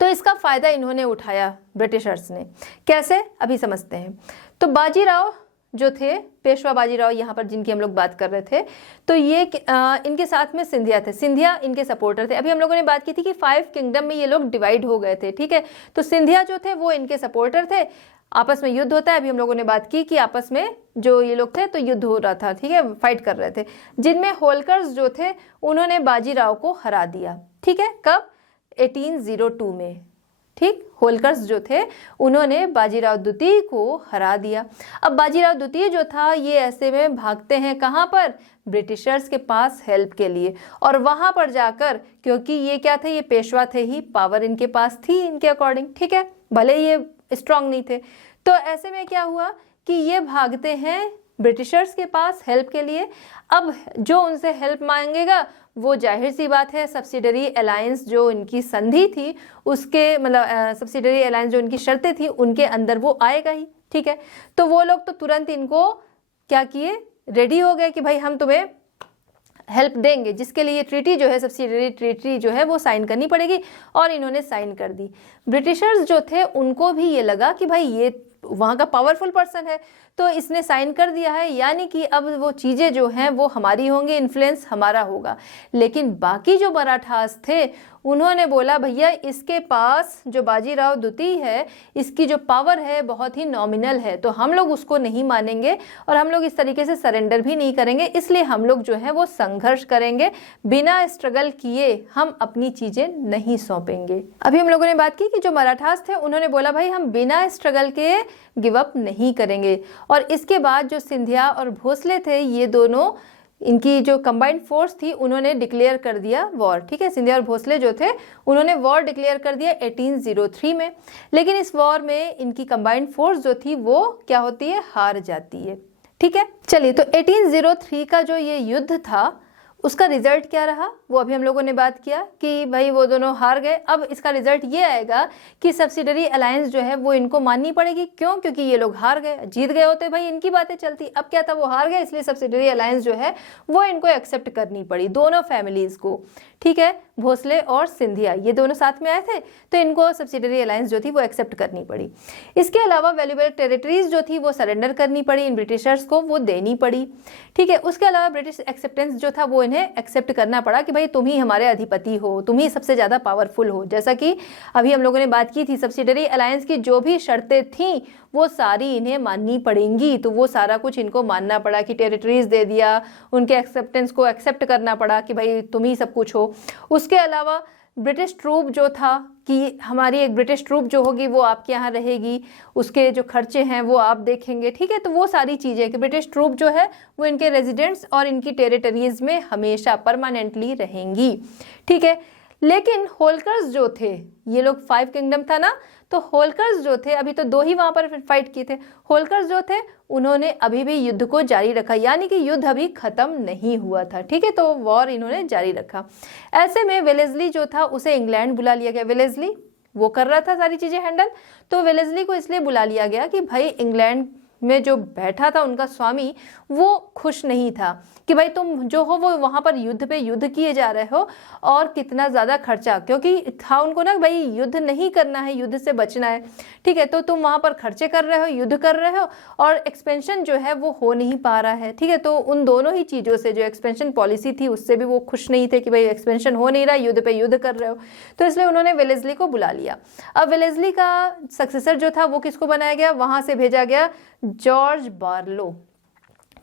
तो इसका फायदा इन्होंने उठाया ब्रिटिशर्स ने। कैसे, अभी समझते हैं। तो बाजीराव जो थे, पेशवा बाजीराव यहाँ पर जिनकी हम लोग बात कर रहे थे, तो ये इनके साथ में सिंधिया थे। सिंधिया इनके सपोर्टर थे। अभी हम लोगों ने बात की थी कि 5 किंगडम में ये लोग डिवाइड हो गए थे, ठीक है। तो सिंधिया जो थे वो इनके सपोर्टर थे। आपस में युद्ध होता है, अभी हम लोगों ने बात की कि आपस में जो ये लोग थे तो युद्ध हो रहा था, ठीक है, फाइट कर रहे थे, जिनमें होलकर्स जो थे उन्होंने बाजीराव को हरा दिया, ठीक है। कब, 1802 में, ठीक। होलकर्स जो थे उन्होंने बाजीराव द्वितीय को हरा दिया। अब बाजीराव द्वितीय जो था ये ऐसे में भागते हैं कहाँ पर, ब्रिटिशर्स के पास हेल्प के लिए। और वहां पर जाकर, क्योंकि ये क्या थे, ये पेशवा थे ही, पावर इनके पास थी इनके अकॉर्डिंग, ठीक है, भले ये स्ट्रांग नहीं थे। तो ऐसे में क्या हुआ कि ये भागते हैं ब्रिटिशर्स के पास हेल्प के लिए। अब जो उनसे हेल्प मांगेगा वो जाहिर सी बात है सब्सिडरी अलायंस जो इनकी संधि थी उसके मतलब सब्सिडरी अलायंस जो इनकी शर्तें थी उनके अंदर वो आएगा ही, ठीक है। तो वो लोग तो तुरंत इनको क्या किए, रेडी हो गए कि भाई हम तुम्हें हेल्प देंगे, जिसके लिए ट्रीटी जो है, सब्सिडरी ट्रीटी जो है वो साइन करनी पड़ेगी। और इन्होंने साइन कर दी। ब्रिटिशर्स जो थे उनको भी ये लगा कि भाई ये वहाँ का पावरफुल पर्सन है तो इसने साइन कर दिया है, यानी कि अब वो चीज़ें जो हैं वो हमारी होंगी, इन्फ्लुएंस हमारा होगा। लेकिन बाकी जो मराठास थे उन्होंने बोला भैया इसके पास जो बाजीराव द्वितीय है इसकी जो पावर है बहुत ही नॉमिनल है, तो हम लोग उसको नहीं मानेंगे और हम लोग इस तरीके से सरेंडर भी नहीं करेंगे, इसलिए हम लोग जो है वो संघर्ष करेंगे, बिना स्ट्रगल किए हम अपनी चीजें नहीं सौंपेंगे। अभी हम लोगों ने बात की कि जो मराठास थे उन्होंने बोला भाई हम बिना स्ट्रगल के गिव अप नहीं करेंगे। और इसके बाद जो सिंधिया और भोसले थे ये दोनों, इनकी जो कंबाइंड फोर्स थी उन्होंने डिक्लेयर कर दिया वॉर। ठीक है, सिंधिया और भोसले जो थे उन्होंने वॉर डिक्लेयर कर दिया 1803 में। लेकिन इस वॉर में इनकी कंबाइंड फोर्स जो थी वो क्या होती है, हार जाती है। ठीक है, चलिए तो 1803 का जो ये युद्ध था उसका रिजल्ट क्या रहा वो अभी हम लोगों ने बात किया कि भाई वो दोनों हार गए। अब इसका रिजल्ट ये आएगा कि सब्सिडरी अलायंस जो है वो इनको माननी पड़ेगी। क्यों? क्योंकि ये लोग हार गए, जीत गए होते भाई इनकी बातें चलती। अब क्या था, वो हार गए इसलिए सब्सिडरी अलायंस जो है वो इनको एक्सेप्ट करनी पड़ी, दोनों फैमिलीज को। ठीक है, भोसले और सिंधिया ये दोनों साथ में आए थे तो इनको सब्सिडरी अलायंस जो थी वो एक्सेप्ट करनी पड़ी। इसके अलावा वैल्यूएबल टेरिटरीज जो थी वो सरेंडर करनी पड़ी, इन ब्रिटिशर्स को वो देनी पड़ी। ठीक है, उसके अलावा ब्रिटिश एक्सेप्टेंस जो था वो इन्हें एक्सेप्ट करना पड़ा कि भाई तुम ही हमारे अधिपति हो, तुम ही सबसे ज़्यादा पावरफुल हो। जैसा कि अभी हम लोगों ने बात की थी, सब्सिडरी अलायंस की जो भी शर्तें थीं वो सारी इन्हें माननी पड़ेंगी, तो वो सारा कुछ इनको मानना पड़ा कि टेरिटरीज दे दिया, उनके एक्सेप्टेंस को एक्सेप्ट करना पड़ा कि भाई तुम ही सब कुछ हो। उसके अलावा ब्रिटिश ट्रूप जो था कि हमारी एक ब्रिटिश ट्रूप जो होगी वो आपके यहाँ रहेगी, उसके जो खर्चे हैं वो आप देखेंगे। ठीक है, तो वो सारी चीज़ें कि ब्रिटिश ट्रूप जो है वो इनके रेजिडेंट्स और इनकी टेरिटरीज में हमेशा परमानेंटली रहेंगी। ठीक है, लेकिन होल्कर्स जो थे, ये लोग 5 किंगडम था ना, तो होल्कर्स जो थे, अभी तो 2 ही वहां पर फाइट किए थे, होल्कर्स जो थे उन्होंने अभी भी युद्ध को जारी रखा, यानी कि युद्ध अभी खत्म नहीं हुआ था। ठीक है, तो वॉर इन्होंने जारी रखा। ऐसे में वेलेस्ली जो था उसे इंग्लैंड बुला लिया गया। वेलेस्ली वो कर रहा था सारी चीजें हैंडल, तो वेलेस्ली को इसलिए बुला लिया गया कि भाई इंग्लैंड में जो बैठा था उनका स्वामी वो खुश नहीं था कि भाई तुम जो हो वो वहाँ पर युद्ध पे युद्ध किए जा रहे हो और कितना ज़्यादा खर्चा, क्योंकि था उनको ना भाई युद्ध नहीं करना है, युद्ध से बचना है। ठीक है, तो तुम वहाँ पर खर्चे कर रहे हो, युद्ध कर रहे हो और एक्सपेंशन जो है वो हो नहीं पा रहा है। ठीक है, तो उन दोनों ही चीज़ों से, जो एक्सपेंशन पॉलिसी थी उससे भी वो खुश नहीं थे कि भाई एक्सपेंशन हो नहीं रहा, युद्ध पे युद्ध कर रहे हो। तो इसलिए उन्होंने वेलेस्ली को बुला लिया। अब वेलेस्ली का सक्सेसर जो था वो किसको बनाया गया, वहाँ से भेजा गया जॉर्ज बार्लो।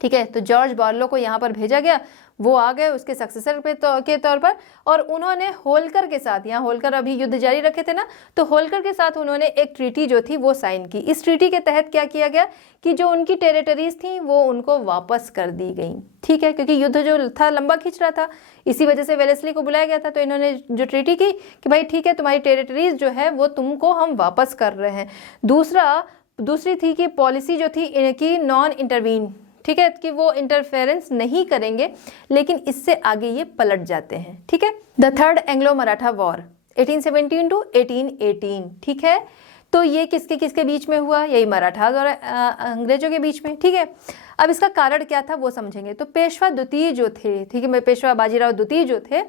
ठीक है, तो जॉर्ज बार्लो को यहाँ पर भेजा गया, वो आ गए उसके सक्सेसर के तौर पर। और उन्होंने होल्कर के साथ, यहाँ होल्कर अभी युद्ध जारी रखे थे ना, तो होल्कर के साथ उन्होंने एक ट्रीटी जो थी वो साइन की। इस ट्रीटी के तहत क्या किया गया कि जो उनकी टेरिटरीज थी वो उनको वापस कर दी गई। ठीक है, क्योंकि युद्ध जो था लंबा खींच रहा था, इसी वजह से वेलेस्ली को बुलाया गया था। तो इन्होंने जो ट्रीटी की कि भाई ठीक है, तुम्हारी टेरिटरीज जो है वो तुमको हम वापस कर रहे हैं। दूसरी थी कि पॉलिसी जो थी इनकी नॉन इंटरवीन। ठीक है, कि वो इंटरफेरेंस नहीं करेंगे, लेकिन इससे आगे ये पलट जाते हैं। ठीक है, the third Anglo Maratha war 1817 to 1818। ठीक है, तो ये किसके किसके बीच में हुआ, यही मराठास और अंग्रेजों के बीच में। ठीक है, अब इसका कारण क्या था वो समझेंगे। तो पेशवा द्वितीय जो थे, ठीक है, पेशवा बाजीराव द्वितीय जो थे,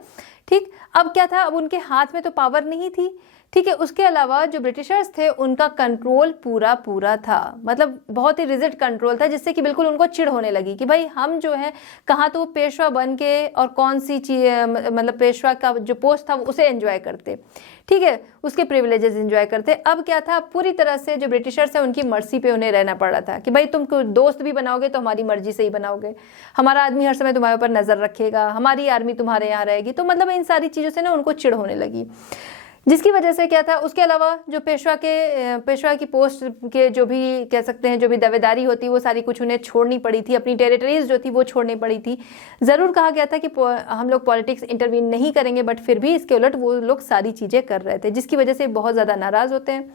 ठीक, अब क्या था, अब उनके हाथ में तो पावर नहीं थी। ठीक है, उसके अलावा जो ब्रिटिशर्स थे उनका कंट्रोल पूरा था, मतलब बहुत ही रिजिड कंट्रोल था, जिससे कि बिल्कुल उनको चिढ़ होने लगी कि भाई हम जो है कहाँ तो पेशवा बन के और कौन सी चीज, मतलब पेशवा का जो पोस्ट था उसे एंजॉय करते। ठीक है, उसके प्रिविलेजेस एंजॉय करते। अब क्या था, पूरी तरह से जो ब्रिटिशर्स है उनकी मर्जी पे उन्हें रहना पड़ रहा था कि भाई तुम दोस्त भी बनाओगे तो हमारी मर्जी से ही बनाओगे, हमारा आदमी हर समय तुम्हारे ऊपर नजर रखेगा, हमारी आर्मी तुम्हारे यहाँ रहेगी। तो मतलब इन सारी चीज़ों से ना उनको चिढ़ होने लगी, जिसकी वजह से क्या था, उसके अलावा जो पेशवा की पोस्ट के जो भी कह सकते हैं, जो भी दावेदारी होती वो सारी कुछ उन्हें छोड़नी पड़ी थी, अपनी टेरिटरीज जो थी वो छोड़नी पड़ी थी। ज़रूर कहा गया था कि हम लोग पॉलिटिक्स इंटरवीन नहीं करेंगे, बट फिर भी इसके उलट वो लोग सारी चीज़ें कर रहे थे, जिसकी वजह से बहुत ज़्यादा नाराज़ होते हैं।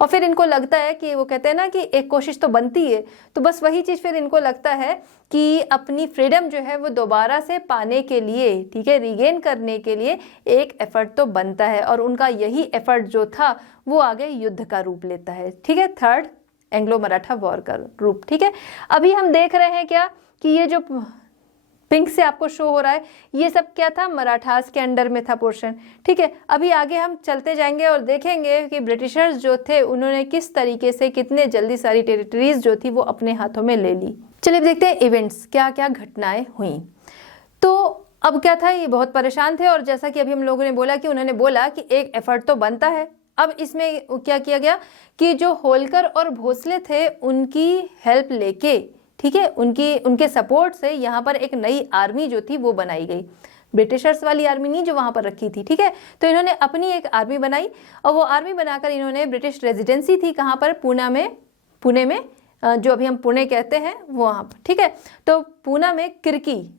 और फिर इनको लगता है कि वो कहते हैं ना कि एक कोशिश तो बनती है, तो बस वही चीज़ फिर इनको लगता है कि अपनी फ्रीडम जो है वो दोबारा से पाने के लिए, ठीक है, रिगेन करने के लिए एक एफर्ट तो बनता है। और उनका यही एफर्ट जो था वो आगे युद्ध का रूप लेता है। ठीक है, थर्ड एंग्लो मराठा वॉर का रूप। ठीक है, अभी हम देख रहे हैं क्या कि ये जो पिंक से आपको शो हो रहा है ये सब क्या था, मराठास के अंडर में था पोर्शन। ठीक है, अभी आगे हम चलते जाएंगे और देखेंगे कि ब्रिटिशर्स जो थे उन्होंने किस तरीके से कितने जल्दी सारी टेरिटरीज जो थी वो अपने हाथों में ले ली। चलिए देखते हैं इवेंट्स, क्या क्या घटनाएं हुई। तो अब क्या था, ये बहुत परेशान थे और जैसा कि अभी हम लोगों ने बोला कि उन्होंने बोला कि एक एफर्ट तो बनता है। अब इसमें क्या किया गया कि जो होलकर और भोसले थे उनकी हेल्प लेके, ठीक है, उनके सपोर्ट से यहाँ पर एक नई आर्मी जो थी वो बनाई गई। ब्रिटिशर्स वाली आर्मी नहीं जो वहाँ पर रखी थी, ठीक है। तो इन्होंने अपनी एक आर्मी बनाई और वो आर्मी बनाकर इन्होंने ब्रिटिश रेजिडेंसी थी कहाँ पर, पुणे में जो अभी हम पुणे कहते हैं वो वहाँ पर, ठीक है। तो पूना में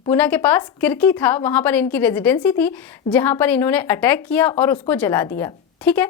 पूना के पास किरकी था, वहाँ पर इनकी रेजिडेंसी थी जहाँ पर इन्होंने अटैक किया और उसको जला दिया, ठीक है।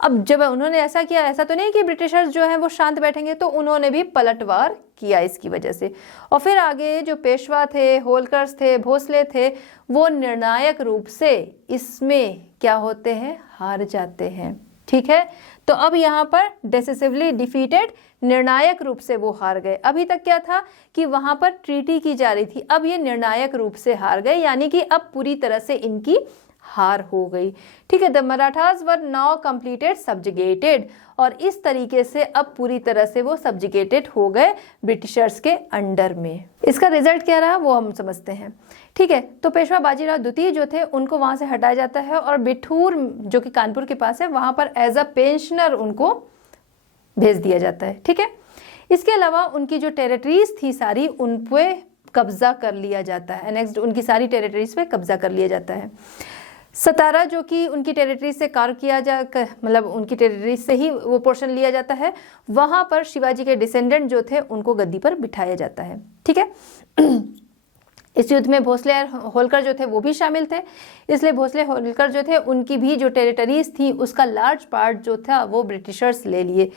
अब जब उन्होंने ऐसा किया, ऐसा तो नहीं कि ब्रिटिशर्स जो हैं वो शांत बैठेंगे, तो उन्होंने भी पलटवार किया इसकी वजह से। और फिर आगे जो पेशवा थे, होलकर्स थे, भोसले थे, वो निर्णायक रूप से इसमें क्या होते हैं, हार जाते हैं, ठीक है। तो अब यहाँ पर डिसिसिवली डिफीटेड, निर्णायक रूप से वो हार गए। अभी तक क्या था कि वहां पर ट्रीटी की जा रही थी, अब ये निर्णायक रूप से हार गए, यानी कि अब पूरी तरह से इनकी हार हो गई, ठीक है। The Marathas were now completed subjugated, और इस तरीके से अब पूरी तरह से वो सब्जुगेटेड हो गए ब्रिटिशर्स के अंडर में। इसका रिजल्ट क्या रहा वो हम समझते हैं, ठीक है। तो पेशवा बाजीराव द्वितीय जो थे उनको वहां से हटाया जाता है और बिठूर जो कि कानपुर के पास है वहां पर एज अ पेंशनर उनको भेज दिया जाता है, ठीक है। इसके अलावा उनकी जो टेरिटरीज थी सारी, उन पे कब्जा कर लिया जाता है, नेक्स्ट उनकी सारी टेरिटरीज पे कब्जा कर लिया जाता है। सतारा जो कि उनकी टेरिटरी से कार्य किया जा, मतलब उनकी टेरिटरी से ही वो पोर्शन लिया जाता है, वहां पर शिवाजी के डिसेंडेंट जो थे उनको गद्दी पर बिठाया जाता है, ठीक है। इस युद्ध में भोसले और होलकर जो थे वो भी शामिल थे, इसलिए भोसले होलकर जो थे उनकी भी जो टेरिटरीज थी उसका लार्ज पार्ट जो था वो ब्रिटिशर्स ले लिए।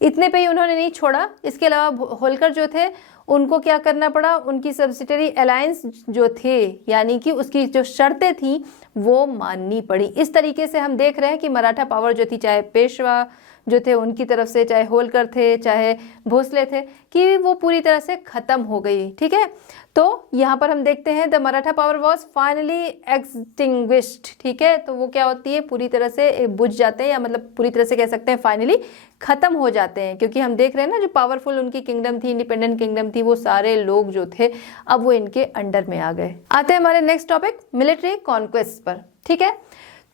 इतने पे ही उन्होंने नहीं छोड़ा, इसके अलावा होलकर जो थे उनको क्या करना पड़ा, उनकी सब्सिडरी अलायंस जो थे यानी कि उसकी जो शर्तें थी वो माननी पड़ी। इस तरीके से हम देख रहे हैं कि मराठा पावर जो थी, चाहे पेशवा जो थे उनकी तरफ से, चाहे होलकर थे, चाहे भोसले थे, कि वो पूरी तरह से खत्म हो गई, ठीक है। तो यहाँ पर हम देखते हैं the Maratha power was finally extinguished, ठीक है। तो वो क्या होती है, पूरी तरह से बुझ जाते हैं, या मतलब पूरी तरह से कह सकते हैं फाइनली खत्म हो जाते हैं, क्योंकि हम देख रहे हैं ना जो पावरफुल उनकी किंगडम थी, इंडिपेंडेंट किंगडम थी, वो सारे लोग जो थे अब वो इनके अंडर में आ गए। आते हैं हमारे नेक्स्ट टॉपिक मिलिट्री कॉन्क्वेस्ट पर, ठीक है।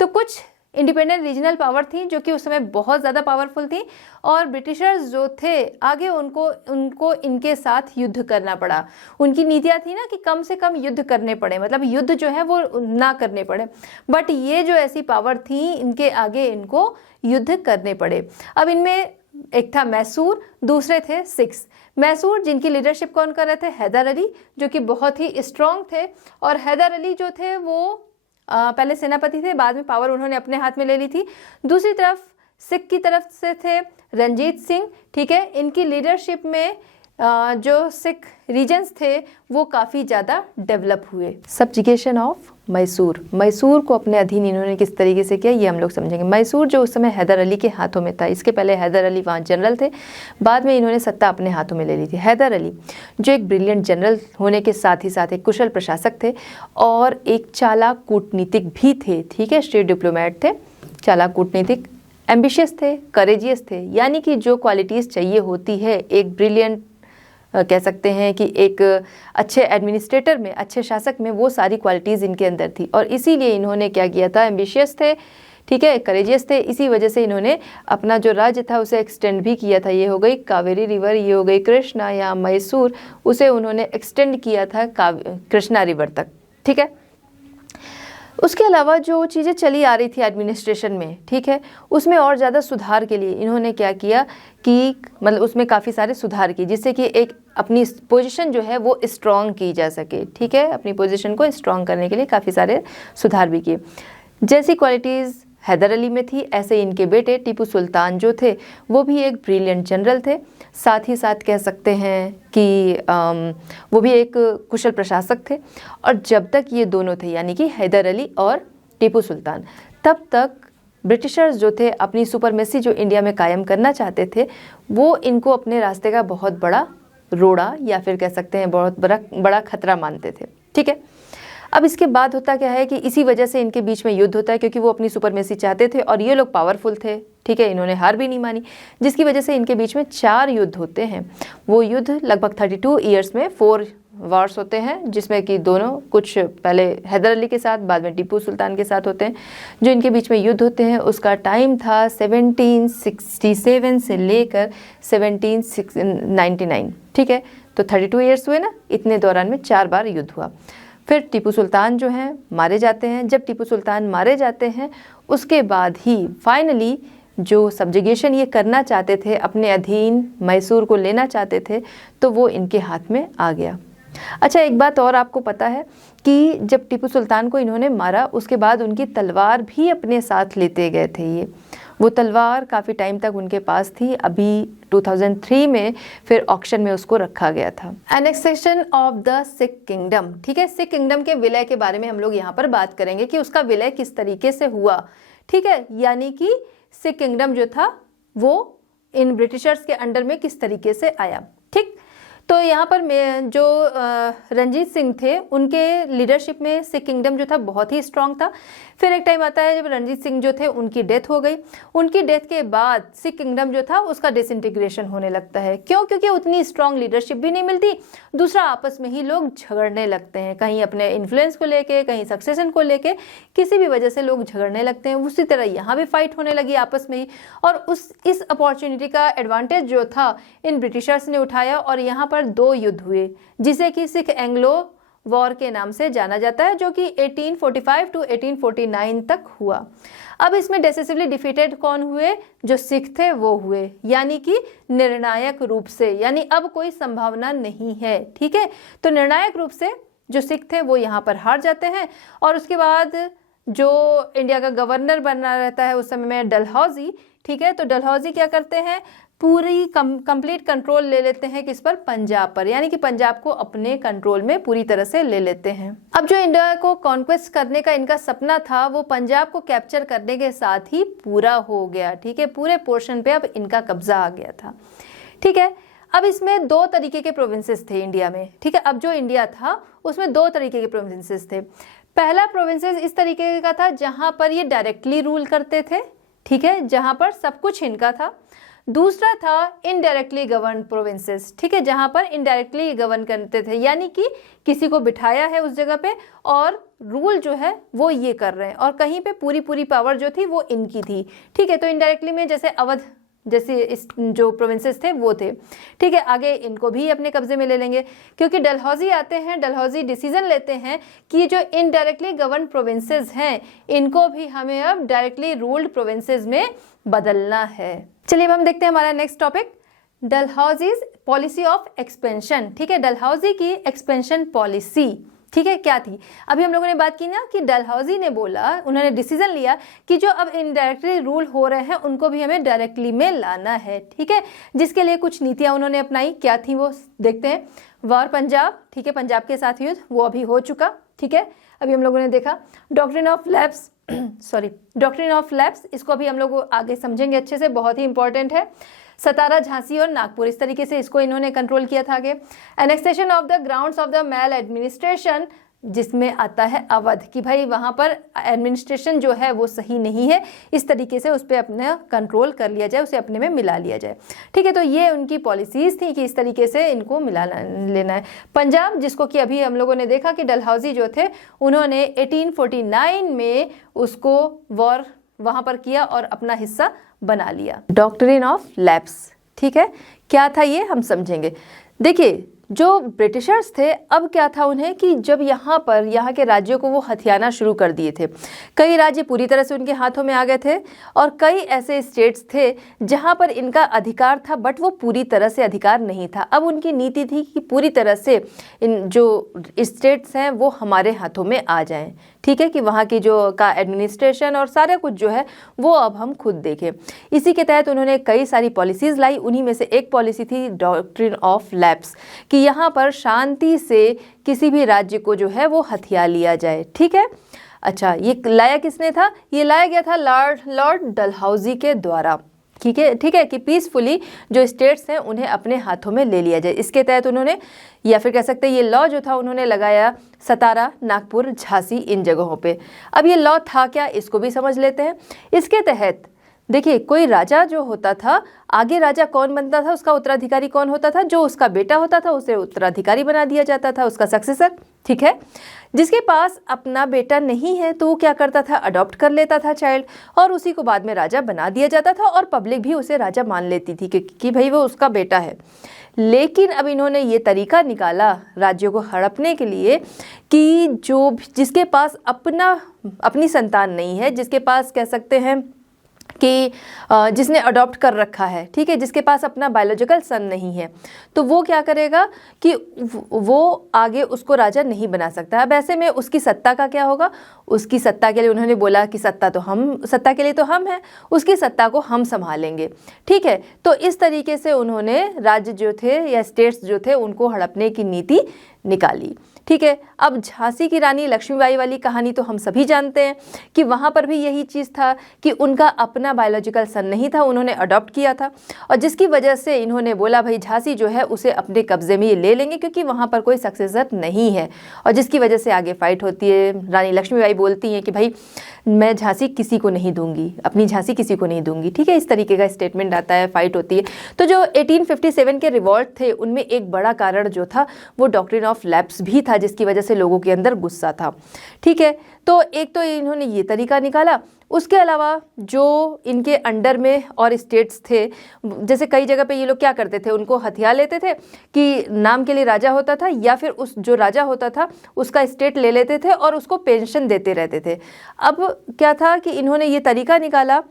तो कुछ इंडिपेंडेंट रीजनल पावर थी जो कि उस समय बहुत ज़्यादा पावरफुल थी, और ब्रिटिशर्स जो थे आगे उनको इनके साथ युद्ध करना पड़ा। उनकी नीतियाँ थी ना कि कम से कम युद्ध करने पड़े, मतलब युद्ध जो है वो ना करने पड़े, बट ये जो ऐसी पावर थी इनके आगे इनको युद्ध करने पड़े। अब इनमें एक था मैसूर, दूसरे थे सिख्स। मैसूर जिनकी लीडरशिप कौन कर रहे थे, हैदर अली, जो कि बहुत ही स्ट्रॉन्ग थे, और हैदर अली जो थे वो पहले सेनापति थे, बाद में पावर उन्होंने अपने हाथ में ले ली थी। दूसरी तरफ सिख की तरफ से थे रंजीत सिंह, ठीक है। इनकी लीडरशिप में जो सिख रीजन्स थे वो काफ़ी ज़्यादा डेवलप हुए। सब्जुगेशन ऑफ मैसूर, मैसूर को अपने अधीन इन्होंने किस तरीके से किया ये हम लोग समझेंगे। मैसूर जो उस समय हैदर अली के हाथों में था, इसके पहले हैदर अली वहाँ जनरल थे, बाद में इन्होंने सत्ता अपने हाथों में ले ली थी। हैदर अली जो एक ब्रिलियंट जनरल होने के साथ ही साथ एक कुशल प्रशासक थे और एक चालाक कूटनीतिक भी थे, ठीक है। स्टेट डिप्लोमेट थे, चालाक कूटनीतिक, एम्बिशियस थे, करेजियस थे, यानी कि जो क्वालिटीज़ चाहिए होती है एक ब्रिलियंट कह सकते हैं कि एक अच्छे एडमिनिस्ट्रेटर में, अच्छे शासक में, वो सारी क्वालिटीज़ इनके अंदर थी। और इसीलिए इन्होंने क्या किया था, एम्बिशियस थे, ठीक है, करेजियस थे, इसी वजह से इन्होंने अपना जो राज्य था उसे एक्सटेंड भी किया था। ये हो गई कावेरी रिवर, ये हो गई कृष्णा या मैसूर, उसे उन्होंने एक्सटेंड किया था कृष्णा रिवर तक, ठीक है। उसके अलावा जो चीज़ें चली आ रही थी एडमिनिस्ट्रेशन में, ठीक है, उसमें और ज़्यादा सुधार के लिए इन्होंने क्या किया कि मतलब उसमें काफ़ी सारे सुधार किए, जिससे कि एक अपनी पोजीशन जो है वो स्ट्रॉन्ग की जा सके, ठीक है। अपनी पोजीशन को स्ट्रॉन्ग करने के लिए काफ़ी सारे सुधार भी किए। जैसी क्वालिटीज़ हैदर अली में थी, ऐसे इनके बेटे टीपू सुल्तान जो थे वो भी एक ब्रिलियंट जनरल थे, साथ ही साथ कह सकते हैं कि वो भी एक कुशल प्रशासक थे। और जब तक ये दोनों थे यानी कि हैदर अली और टीपू सुल्तान, तब तक ब्रिटिशर्स जो थे अपनी सुपरमेसी जो इंडिया में कायम करना चाहते थे, वो इनको अपने रास्ते का बहुत बड़ा रोड़ा या फिर कह सकते हैं बहुत बड़ा खतरा मानते थे, ठीक है। अब इसके बाद होता क्या है कि इसी वजह से इनके बीच में युद्ध होता है, क्योंकि वो अपनी सुपरमेसी चाहते थे और ये लोग पावरफुल थे, ठीक है। इन्होंने हार भी नहीं मानी, जिसकी वजह से इनके बीच में 4 युद्ध होते हैं। वो युद्ध लगभग 32 ईयर्स में 4 वॉर्स होते हैं, जिसमें कि दोनों कुछ पहले हैदर अली के साथ, बाद में टीपू सुल्तान के साथ होते हैं। जो इनके बीच में युद्ध होते हैं उसका टाइम था 1767 से लेकर 1799, ठीक है। तो 32 ईयर्स हुए ना, इतने दौरान में 4 बार युद्ध हुआ। फिर टीपू सुल्तान जो हैं मारे जाते हैं। जब टीपू सुल्तान मारे जाते हैं उसके बाद ही फाइनली जो सब्जुगेशन ये करना चाहते थे, अपने अधीन मैसूर को लेना चाहते थे, तो वो इनके हाथ में आ गया। अच्छा, एक बात और आपको पता है कि जब टीपू सुल्तान को इन्होंने मारा उसके बाद उनकी तलवार भी अपने साथ लेते गए थे। वो तलवार काफ़ी टाइम तक उनके पास थी। अभी 2003 में फिर ऑक्शन में उसको रखा गया था। Annexation of the Sikh kingdom, ठीक है। सिख किंगडम के विलय के बारे में हम लोग यहाँ पर बात करेंगे कि उसका विलय किस तरीके से हुआ, ठीक है। यानी कि सिख किंगडम जो था वो इन ब्रिटिशर्स के अंडर में किस तरीके से आया, ठीक। तो यहाँ पर जो रंजीत सिंह थे उनके लीडरशिप में सिख किंगडम जो था बहुत ही स्ट्रांग था। फिर एक टाइम आता है जब रंजीत सिंह जो थे उनकी डेथ हो गई। उनकी डेथ के बाद सिख किंगडम जो था उसका डिसइंटीग्रेशन होने लगता है। क्यों? क्योंकि उतनी स्ट्रांग लीडरशिप भी नहीं मिलती, दूसरा आपस में ही लोग झगड़ने लगते हैं, कहीं अपने इन्फ्लुएंस को लेके, कहीं सक्सेशन को लेके, किसी भी वजह से लोग झगड़ने लगते हैं। उसी तरह यहाँ भी फाइट होने लगी आपस में ही, और इस अपॉर्चुनिटी का एडवांटेज जो था इन ब्रिटिशर्स ने उठाया और यहाँ पर 2 युद्ध हुए, जिसे कि सिख एंग्लो वॉर के नाम से जाना जाता है, जो कि 1845 टू 1849 तक हुआ। अब इसमें डिसिसिवली डिफीटेड कौन हुए? जो सिख थे वो हुए, यानी कि निर्णायक रूप से, यानी अब कोई संभावना नहीं है, ठीक है। तो निर्णायक रूप से जो सिख थे वो यहाँ पर हार जाते हैं। और उसके बाद जो इंडिया का गवर्नर बना रहता है उस समय में डलहौजी, ठीक है। तो डलहौजी क्या करते हैं? पूरी कंप्लीट कंट्रोल ले लेते हैं किस पर? पंजाब पर, यानी कि पंजाब को अपने कंट्रोल में पूरी तरह से ले लेते हैं। अब जो इंडिया को कॉन्क्वेस्ट करने का इनका सपना था वो पंजाब को कैप्चर करने के साथ ही पूरा हो गया, ठीक है। पूरे पोर्शन पे अब इनका कब्जा आ गया था, ठीक है। अब इसमें 2 तरीके के प्रोविंसेस थे इंडिया में, ठीक है। अब जो इंडिया था उसमें 2 तरीके के प्रोविंसेस थे। पहला प्रोविंसेस इस तरीके का था जहां पर ये डायरेक्टली रूल करते थे, ठीक है, जहां पर सब कुछ इनका था। दूसरा था इनडायरेक्टली गवर्न प्रोविंसेस, ठीक है, जहां पर इनडायरेक्टली गवर्न करते थे, यानी कि किसी को बिठाया है उस जगह पे और रूल जो है वो ये कर रहे हैं, और कहीं पे पूरी पावर जो थी वो इनकी थी, ठीक है। तो इनडायरेक्टली में जैसे अवध जैसे इस जो प्रोविंसेस थे वो थे, ठीक है। आगे इनको भी अपने कब्जे में ले लेंगे, क्योंकि डलहौजी आते हैं, डलहौजी डिसीजन लेते हैं कि जो इनडायरेक्टली गवर्न प्रोविंसेस हैं इनको भी हमें अब डायरेक्टली रूल्ड प्रोविंसेस में बदलना है। चलिए अब हम देखते हैं हमारा next topic, Dalhousie's policy of expansion, ठीक है। डलहौजी की एक्सपेंशन पॉलिसी, ठीक है, क्या थी? अभी हम लोगों ने बात की ना कि डलहौजी ने बोला, उन्होंने डिसीजन लिया कि जो अब इनडायरेक्टली रूल हो रहे हैं उनको भी हमें डायरेक्टली में लाना है, ठीक है। जिसके लिए कुछ नीतियां उन्होंने अपनाई, क्या थी वो देखते हैं। वॉर पंजाब, ठीक है, पंजाब के साथ युद्ध, वो अभी हो चुका, ठीक है। अभी हम लोगों ने देखा doctrine of lapse, doctrine of lapse, इसको अभी हम लोग आगे समझेंगे अच्छे से, बहुत ही इंपॉर्टेंट है। सतारा, झांसी और नागपुर, इस तरीके से इसको इन्होंने कंट्रोल किया था आगे। Annexation of the grounds of the mal administration, जिसमें आता है अवध, कि भाई वहाँ पर एडमिनिस्ट्रेशन जो है वो सही नहीं है, इस तरीके से उस पर अपना कंट्रोल कर लिया जाए, उसे अपने में मिला लिया जाए, ठीक है। तो ये उनकी पॉलिसीज़ थी कि इस तरीके से इनको मिला लेना है। पंजाब, जिसको कि अभी हम लोगों ने देखा कि डलहौजी जो थे उन्होंने 1849 में उसको वॉर वहाँ पर किया और अपना हिस्सा बना लिया। डॉक्ट्रिन ऑफ लैप्स, ठीक है, क्या था ये हम समझेंगे। देखिए जो ब्रिटिशर्स थे, अब क्या था उन्हें कि जब यहाँ के राज्यों को वो हथियाना शुरू कर दिए थे, कई राज्य पूरी तरह से उनके हाथों में आ गए थे और कई ऐसे स्टेट्स थे जहाँ पर इनका अधिकार था बट वो पूरी तरह से अधिकार नहीं था। अब उनकी नीति थी कि पूरी तरह से इन जो स्टेट्स हैं वो हमारे हाथों में आ जाएं, ठीक है, कि वहाँ की जो का एडमिनिस्ट्रेशन और सारा कुछ जो है वो अब हम खुद देखें। इसी के तहत उन्होंने कई सारी पॉलिसीज़ लाई, उन्हीं में से एक पॉलिसी थी डॉक्ट्रिन ऑफ लैप्स, कि यहाँ पर शांति से किसी भी राज्य को जो है वो हथिया लिया जाए, ठीक है। अच्छा, ये लाया किसने था? ये लाया गया था लॉर्ड डलहौजी के द्वारा, ठीक है, कि पीसफुली जो स्टेट्स हैं उन्हें अपने हाथों में ले लिया जाए। इसके तहत उन्होंने, या फिर कह सकते हैं ये लॉ जो था उन्होंने लगाया सतारा, नागपुर, झांसी, इन जगहों पे। अब ये लॉ था क्या, इसको भी समझ लेते हैं। इसके तहत देखिए, कोई राजा जो होता था, आगे राजा कौन बनता था, उसका उत्तराधिकारी कौन होता था, जो उसका बेटा होता था उसे उत्तराधिकारी बना दिया जाता था, उसका सक्सेसर। ठीक है, जिसके पास अपना बेटा नहीं है तो वो क्या करता था, अडॉप्ट कर लेता था चाइल्ड, और उसी को बाद में राजा बना दिया जाता था, और पब्लिक भी उसे राजा मान लेती थी कि भाई वो उसका बेटा है। लेकिन अब इन्होंने ये तरीका निकाला राज्यों को हड़पने के लिए कि जिसके पास अपनी संतान नहीं है, जिसके पास कह सकते हैं कि जिसने अडॉप्ट कर रखा है, ठीक है, जिसके पास अपना बायोलॉजिकल सन नहीं है, तो वो क्या करेगा कि वो आगे उसको राजा नहीं बना सकता। अब ऐसे में उसकी सत्ता का क्या होगा, उसकी सत्ता के लिए उन्होंने बोला कि सत्ता के लिए तो हम हैं, उसकी सत्ता को हम संभालेंगे। ठीक है, तो इस तरीके से उन्होंने राज्य जो थे या स्टेट्स जो थे उनको हड़पने की नीति निकाली। ठीक है, अब झांसी की रानी लक्ष्मीबाई वाली कहानी तो हम सभी जानते हैं कि वहाँ पर भी यही चीज़ था कि उनका अपना बायोलॉजिकल सन नहीं था, उन्होंने अडॉप्ट किया था, और जिसकी वजह से इन्होंने बोला भाई झांसी जो है उसे अपने कब्जे में ये ले लेंगे क्योंकि वहाँ पर कोई सक्सेसर नहीं है, और जिसकी वजह से आगे फाइट होती है। रानी लक्ष्मीबाई बोलती हैं कि भाई मैं झांसी किसी को नहीं दूंगी, अपनी झांसी किसी को नहीं दूंगी। ठीक है, इस तरीके का स्टेटमेंट आता है, फाइट होती है। तो जो 1857 के रिवॉल्ट थे उनमें एक बड़ा कारण जो था वो डॉक्ट्रिन ऑफ लैप्स भी था, जिसकी वजह से लोगों के अंदर गुस्सा था। ठीक है, तो एक तो इन्होंने ये तरीका निकाला, उसके अलावा जो इनके अंडर में और स्टेट्स थे, जैसे कई जगह पे ये लोग क्या करते थे, उनको हथिया लेते थे कि नाम के लिए राजा होता था, या फिर उस जो राजा होता था उसका स्टेट ले लेते थे और उसको पेंशन देते रहते थे। अब क्या था कि इन्होंने ये तरीका निकाला,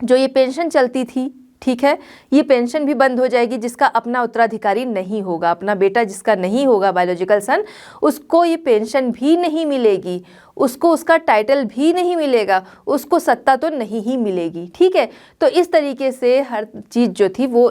जो ये पेंशन चलती थी, ठीक है, ये पेंशन भी बंद हो जाएगी, जिसका अपना उत्तराधिकारी नहीं होगा, अपना बेटा जिसका नहीं होगा बायोलॉजिकल सन, उसको ये पेंशन भी नहीं मिलेगी, उसको उसका टाइटल भी नहीं मिलेगा, उसको सत्ता तो नहीं ही मिलेगी। ठीक है, तो इस तरीके से हर चीज़ जो थी वो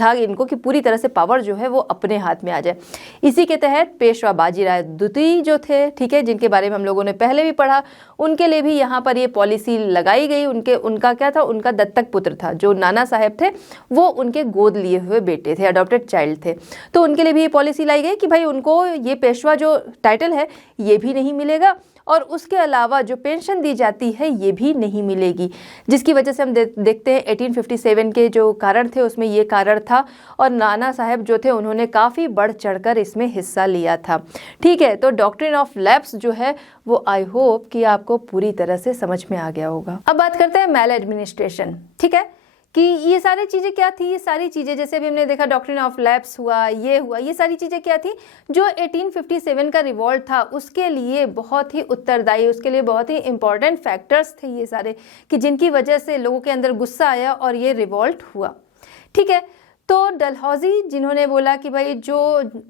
था इनको कि पूरी तरह से पावर जो है वो अपने हाथ में आ जाए। इसी के तहत पेशवा बाजीराव द्वितीय जो थे, ठीक है, जिनके बारे में हम लोगों ने पहले भी पढ़ा, उनके लिए भी यहाँ पर ये पॉलिसी लगाई गई। उनका क्या था, उनका दत्तक पुत्र था, जो नाना साहब थे वो उनके गोद लिए हुए बेटे थे, अडॉप्टेड चाइल्ड थे, तो उनके लिए भी ये पॉलिसी लाई गई कि भाई उनको ये पेशवा जो टाइटल है ये भी नहीं मिलेगा, और उसके अलावा जो पेंशन दी जाती है ये भी नहीं मिलेगी, जिसकी वजह से हम देखते हैं 1857 के जो कारण थे उसमें ये कारण था, और नाना साहब जो थे उन्होंने काफ़ी बढ़ चढ़कर इसमें हिस्सा लिया था। ठीक है, तो डॉक्ट्रिन ऑफ लैप्स जो है वो आई होप कि आपको पूरी तरह से समझ में आ गया होगा। अब बात करते हैं मैल एडमिनिस्ट्रेशन। ठीक है, कि ये सारी चीज़ें क्या थी, ये सारी चीज़ें जैसे अभी हमने देखा डॉक्ट्रिन ऑफ लैप्स हुआ, ये सारी चीज़ें क्या थी, जो 1857 का रिवॉल्ट था उसके लिए बहुत ही उत्तरदायी, उसके लिए बहुत ही इंपॉर्टेंट फैक्टर्स थे ये सारे, कि जिनकी वजह से लोगों के अंदर गुस्सा आया और ये रिवॉल्ट हुआ। ठीक है, तो डलहौजी जिन्होंने बोला कि भाई जो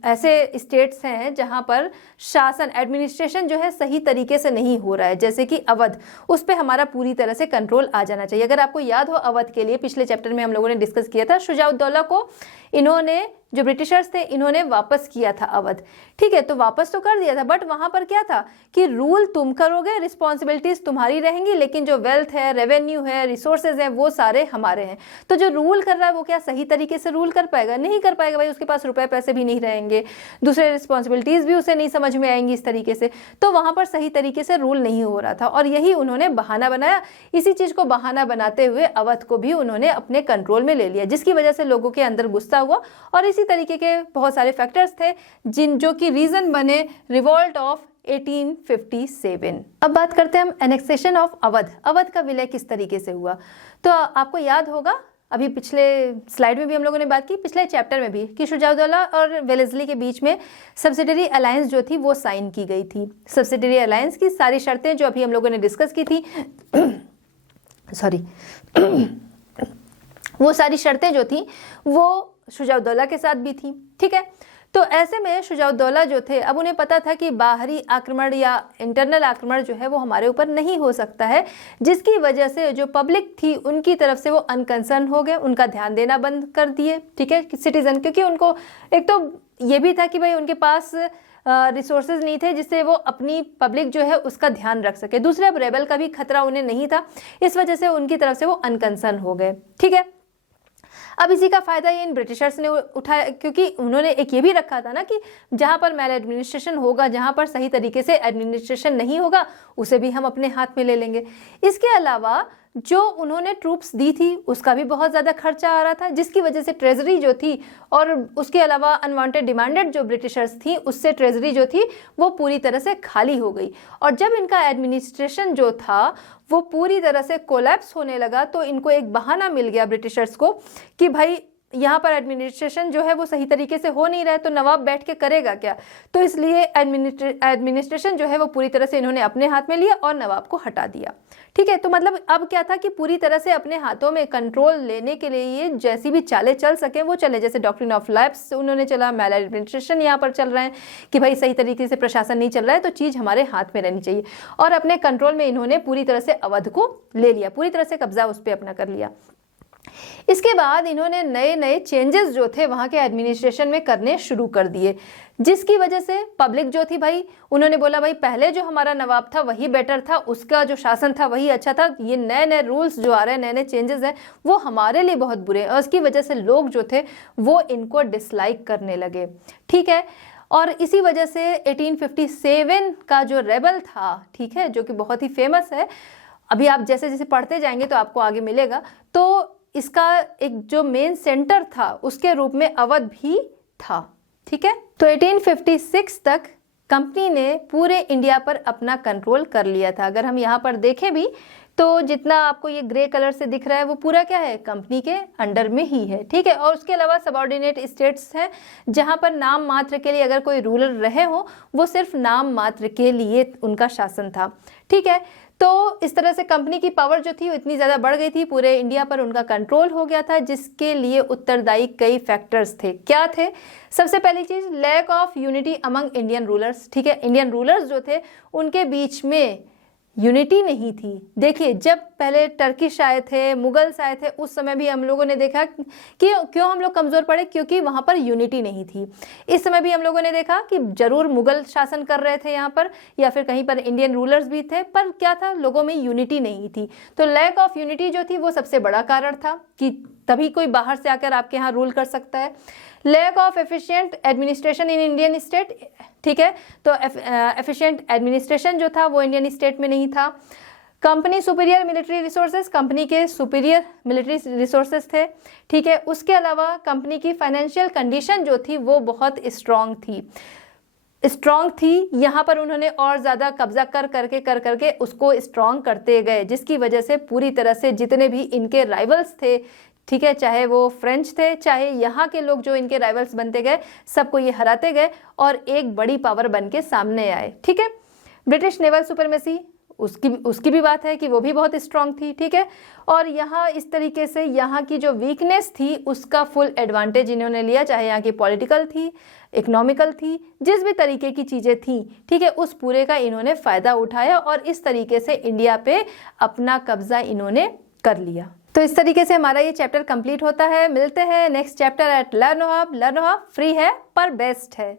ऐसे स्टेट्स हैं जहाँ पर शासन एडमिनिस्ट्रेशन जो है सही तरीके से नहीं हो रहा है, जैसे कि अवध, उस पर हमारा पूरी तरह से कंट्रोल आ जाना चाहिए। अगर आपको याद हो, अवध के लिए पिछले चैप्टर में हम लोगों ने डिस्कस किया था, शुजाउद्दौला को इन्होंने, जो ब्रिटिशर्स थे, इन्होंने वापस किया था अवध। ठीक है, तो वापस तो कर दिया था, बट वहां पर क्या था कि रूल तुम करोगे, रिस्पॉन्सिबिलिटीज तुम्हारी रहेंगी, लेकिन जो वेल्थ है, रेवेन्यू है, रिसोर्सेज हैं, वो सारे हमारे हैं। तो जो रूल कर रहा है वो क्या सही तरीके से रूल कर पाएगा? नहीं कर पाएगा भाई, उसके पास रुपए पैसे भी नहीं रहेंगे, दूसरे रिस्पॉन्सिबिलिटीज भी उसे नहीं समझ में आएंगी इस तरीके से, तो वहां पर सही तरीके से रूल नहीं हो रहा था, और यही उन्होंने बहाना बनाया। इसी चीज को बहाना बनाते हुए अवध को भी उन्होंने अपने कंट्रोल में ले लिया, जिसकी वजह से लोगों के अंदर गुस्सा हुआ, और इसी तरीके के बहुत सारे फैक्टर्स थे जो कि रीजन बने रिवॉल्ट ऑफ 1857। अब बात करते हैं हम एनेक्सेशन ऑफ अवध। अवध का विलय किस तरीके से हुआ? तो आपको याद होगा, अभी पिछले स्लाइड में भी हम लोगों ने बात की, पिछले चैप्टर में भी, कि शुजाउद्दौला और वेलेस्ली के बीच में सब्सिडरी अलायंस जो थी वो साइन की गई थी। सब्सिडरी अलायंस की सारी शर्तें जो अभी हम लोगों ने डिस्कस की थी सॉरी वो सारी शर्तें जो थी वो शुजाउद्दौला के साथ भी थी। ठीक है, तो ऐसे में शुजाउद्दौला जो थे, अब उन्हें पता था कि बाहरी आक्रमण या इंटरनल आक्रमण जो है वो हमारे ऊपर नहीं हो सकता है, जिसकी वजह से जो पब्लिक थी उनकी तरफ से वो अनकंसर्न हो गए, उनका ध्यान देना बंद कर दिए। ठीक है, सिटीजन, क्योंकि उनको एक तो ये भी था कि भाई उनके पास रिसोर्सेज नहीं थे जिससे वो अपनी पब्लिक जो है उसका ध्यान रख सके, दूसरे अब रेबल का भी खतरा उन्हें नहीं था, इस वजह से उनकी तरफ से वो अनकंसर्न हो गए। ठीक है, अब इसी का फायदा ये इन ब्रिटिशर्स ने उठाया, क्योंकि उन्होंने एक ये भी रखा था ना कि जहां पर मैल एडमिनिस्ट्रेशन होगा, जहां पर सही तरीके से एडमिनिस्ट्रेशन नहीं होगा, उसे भी हम अपने हाथ में ले लेंगे। इसके अलावा जो उन्होंने ट्रूप्स दी थी उसका भी बहुत ज़्यादा खर्चा आ रहा था, जिसकी वजह से ट्रेजरी जो थी और उसके अलावा अनवांटेड डिमांडेड जो ब्रिटिशर्स थी उससे ट्रेजरी जो थी वो पूरी तरह से खाली हो गई। और जब इनका एडमिनिस्ट्रेशन जो था वो पूरी तरह से कोलैप्स होने लगा तो इनको एक बहाना मिल गया ब्रिटिशर्स को कि भाई यहाँ पर एडमिनिस्ट्रेशन जो है वो सही तरीके से हो नहीं रहा है, तो नवाब बैठ के करेगा क्या। तो इसलिए एडमिनिस्ट्रेशन जो है वो पूरी तरह से इन्होंने अपने हाथ में लिया और नवाब को हटा दिया। ठीक है, तो मतलब अब क्या था कि पूरी तरह से अपने हाथों में कंट्रोल लेने के लिए ये जैसी भी चालें चल सके वो चले, जैसे डॉक्ट्रिन ऑफ लैप्स उन्होंने चला, मैल एडमिनिस्ट्रेशन यहाँ पर चल रहे हैं कि भाई सही तरीके से प्रशासन नहीं चल रहा है तो चीज़ हमारे हाथ में रहनी चाहिए। और अपने कंट्रोल में इन्होंने पूरी तरह से अवध को ले लिया, पूरी तरह से कब्जा उस पर अपना कर लिया। इसके बाद इन्होंने नए नए चेंजेस जो थे वहाँ के एडमिनिस्ट्रेशन में करने शुरू कर दिए, जिसकी वजह से पब्लिक जो थी भाई उन्होंने बोला भाई पहले जो हमारा नवाब था वही बेटर था, उसका जो शासन था वही अच्छा था, ये नए नए रूल्स जो आ रहे हैं, नए नए चेंजेस हैं वो हमारे लिए बहुत बुरे हैं। और उसकी वजह से लोग जो थे वो इनको डिसलाइक करने लगे। ठीक है, और इसी वजह से 1857 का जो रेबल था, ठीक है, जो कि बहुत ही फेमस है, अभी आप जैसे जैसे पढ़ते जाएंगे तो आपको आगे मिलेगा, तो इसका एक जो मेन सेंटर था उसके रूप में अवध भी था। ठीक है, तो 1856 तक कंपनी ने पूरे इंडिया पर अपना कंट्रोल कर लिया था। अगर हम यहाँ पर देखें भी तो जितना आपको ये ग्रे कलर से दिख रहा है वो पूरा क्या है, कंपनी के अंडर में ही है। ठीक है, और उसके अलावा सबऑर्डिनेट स्टेट्स हैं जहाँ पर नाम मात्र के लिए अगर कोई रूलर रहे हो वो सिर्फ नाम मात्र के लिए उनका शासन था। ठीक है, तो इस तरह से कंपनी की पावर जो थी वो इतनी ज़्यादा बढ़ गई थी, पूरे इंडिया पर उनका कंट्रोल हो गया था, जिसके लिए उत्तरदायी कई फैक्टर्स थे। क्या थे? सबसे पहली चीज़ lack of unity among Indian rulers. ठीक है, इंडियन रूलर्स जो थे उनके बीच में यूनिटी नहीं थी। देखिए, जब पहले टर्किश आए थे, मुगल्स आए थे, उस समय भी हम लोगों ने देखा कि क्यों हम लोग कमज़ोर पड़े, क्योंकि वहाँ पर यूनिटी नहीं थी। इस समय भी हम लोगों ने देखा कि जरूर मुगल शासन कर रहे थे यहाँ पर, या फिर कहीं पर इंडियन रूलर्स भी थे, पर क्या था, लोगों में यूनिटी नहीं थी। तो लैक ऑफ यूनिटी जो थी वो सबसे बड़ा कारण था कि तभी कोई बाहर से आकर आपके यहाँ रूल कर सकता है। Lack of efficient administration in Indian state. ठीक है, तो एफिशिएंट एडमिनिस्ट्रेशन जो था वो इंडियन स्टेट में नहीं था। Company superior military resources, company के सुपीरियर मिलिट्री रिसोर्सेज थे। ठीक है, उसके अलावा कंपनी की फाइनेंशियल कंडीशन जो थी वो बहुत स्ट्रांग थी। यहाँ पर उन्होंने और ज़्यादा कब्जा कर करके उसको स्ट्रांग करते गए, जिसकी वजह से पूरी तरह से जितने भी इनके राइवल्स थे, ठीक है, चाहे वो फ्रेंच थे चाहे यहाँ के लोग जो इनके राइवल्स बनते गए, सबको ये हराते गए और एक बड़ी पावर बन के सामने आए। ठीक है, ब्रिटिश नेवल सुपरमेसी उसकी भी बात है कि वो भी बहुत स्ट्रांग थी। ठीक है, और यहाँ इस तरीके से यहाँ की जो वीकनेस थी उसका फुल एडवांटेज इन्होंने लिया, चाहे यहाँ की पॉलिटिकल थी, इकोनॉमिकल थी, जिस भी तरीके की चीज़ें थी, ठीक है, उस पूरे का इन्होंने फ़ायदा उठाया और इस तरीके से इंडिया पे अपना कब्जा इन्होंने कर लिया। तो इस तरीके से हमारा ये चैप्टर कंप्लीट होता है। मिलते हैं next chapter at learn hub. Learn hub free है पर बेस्ट है।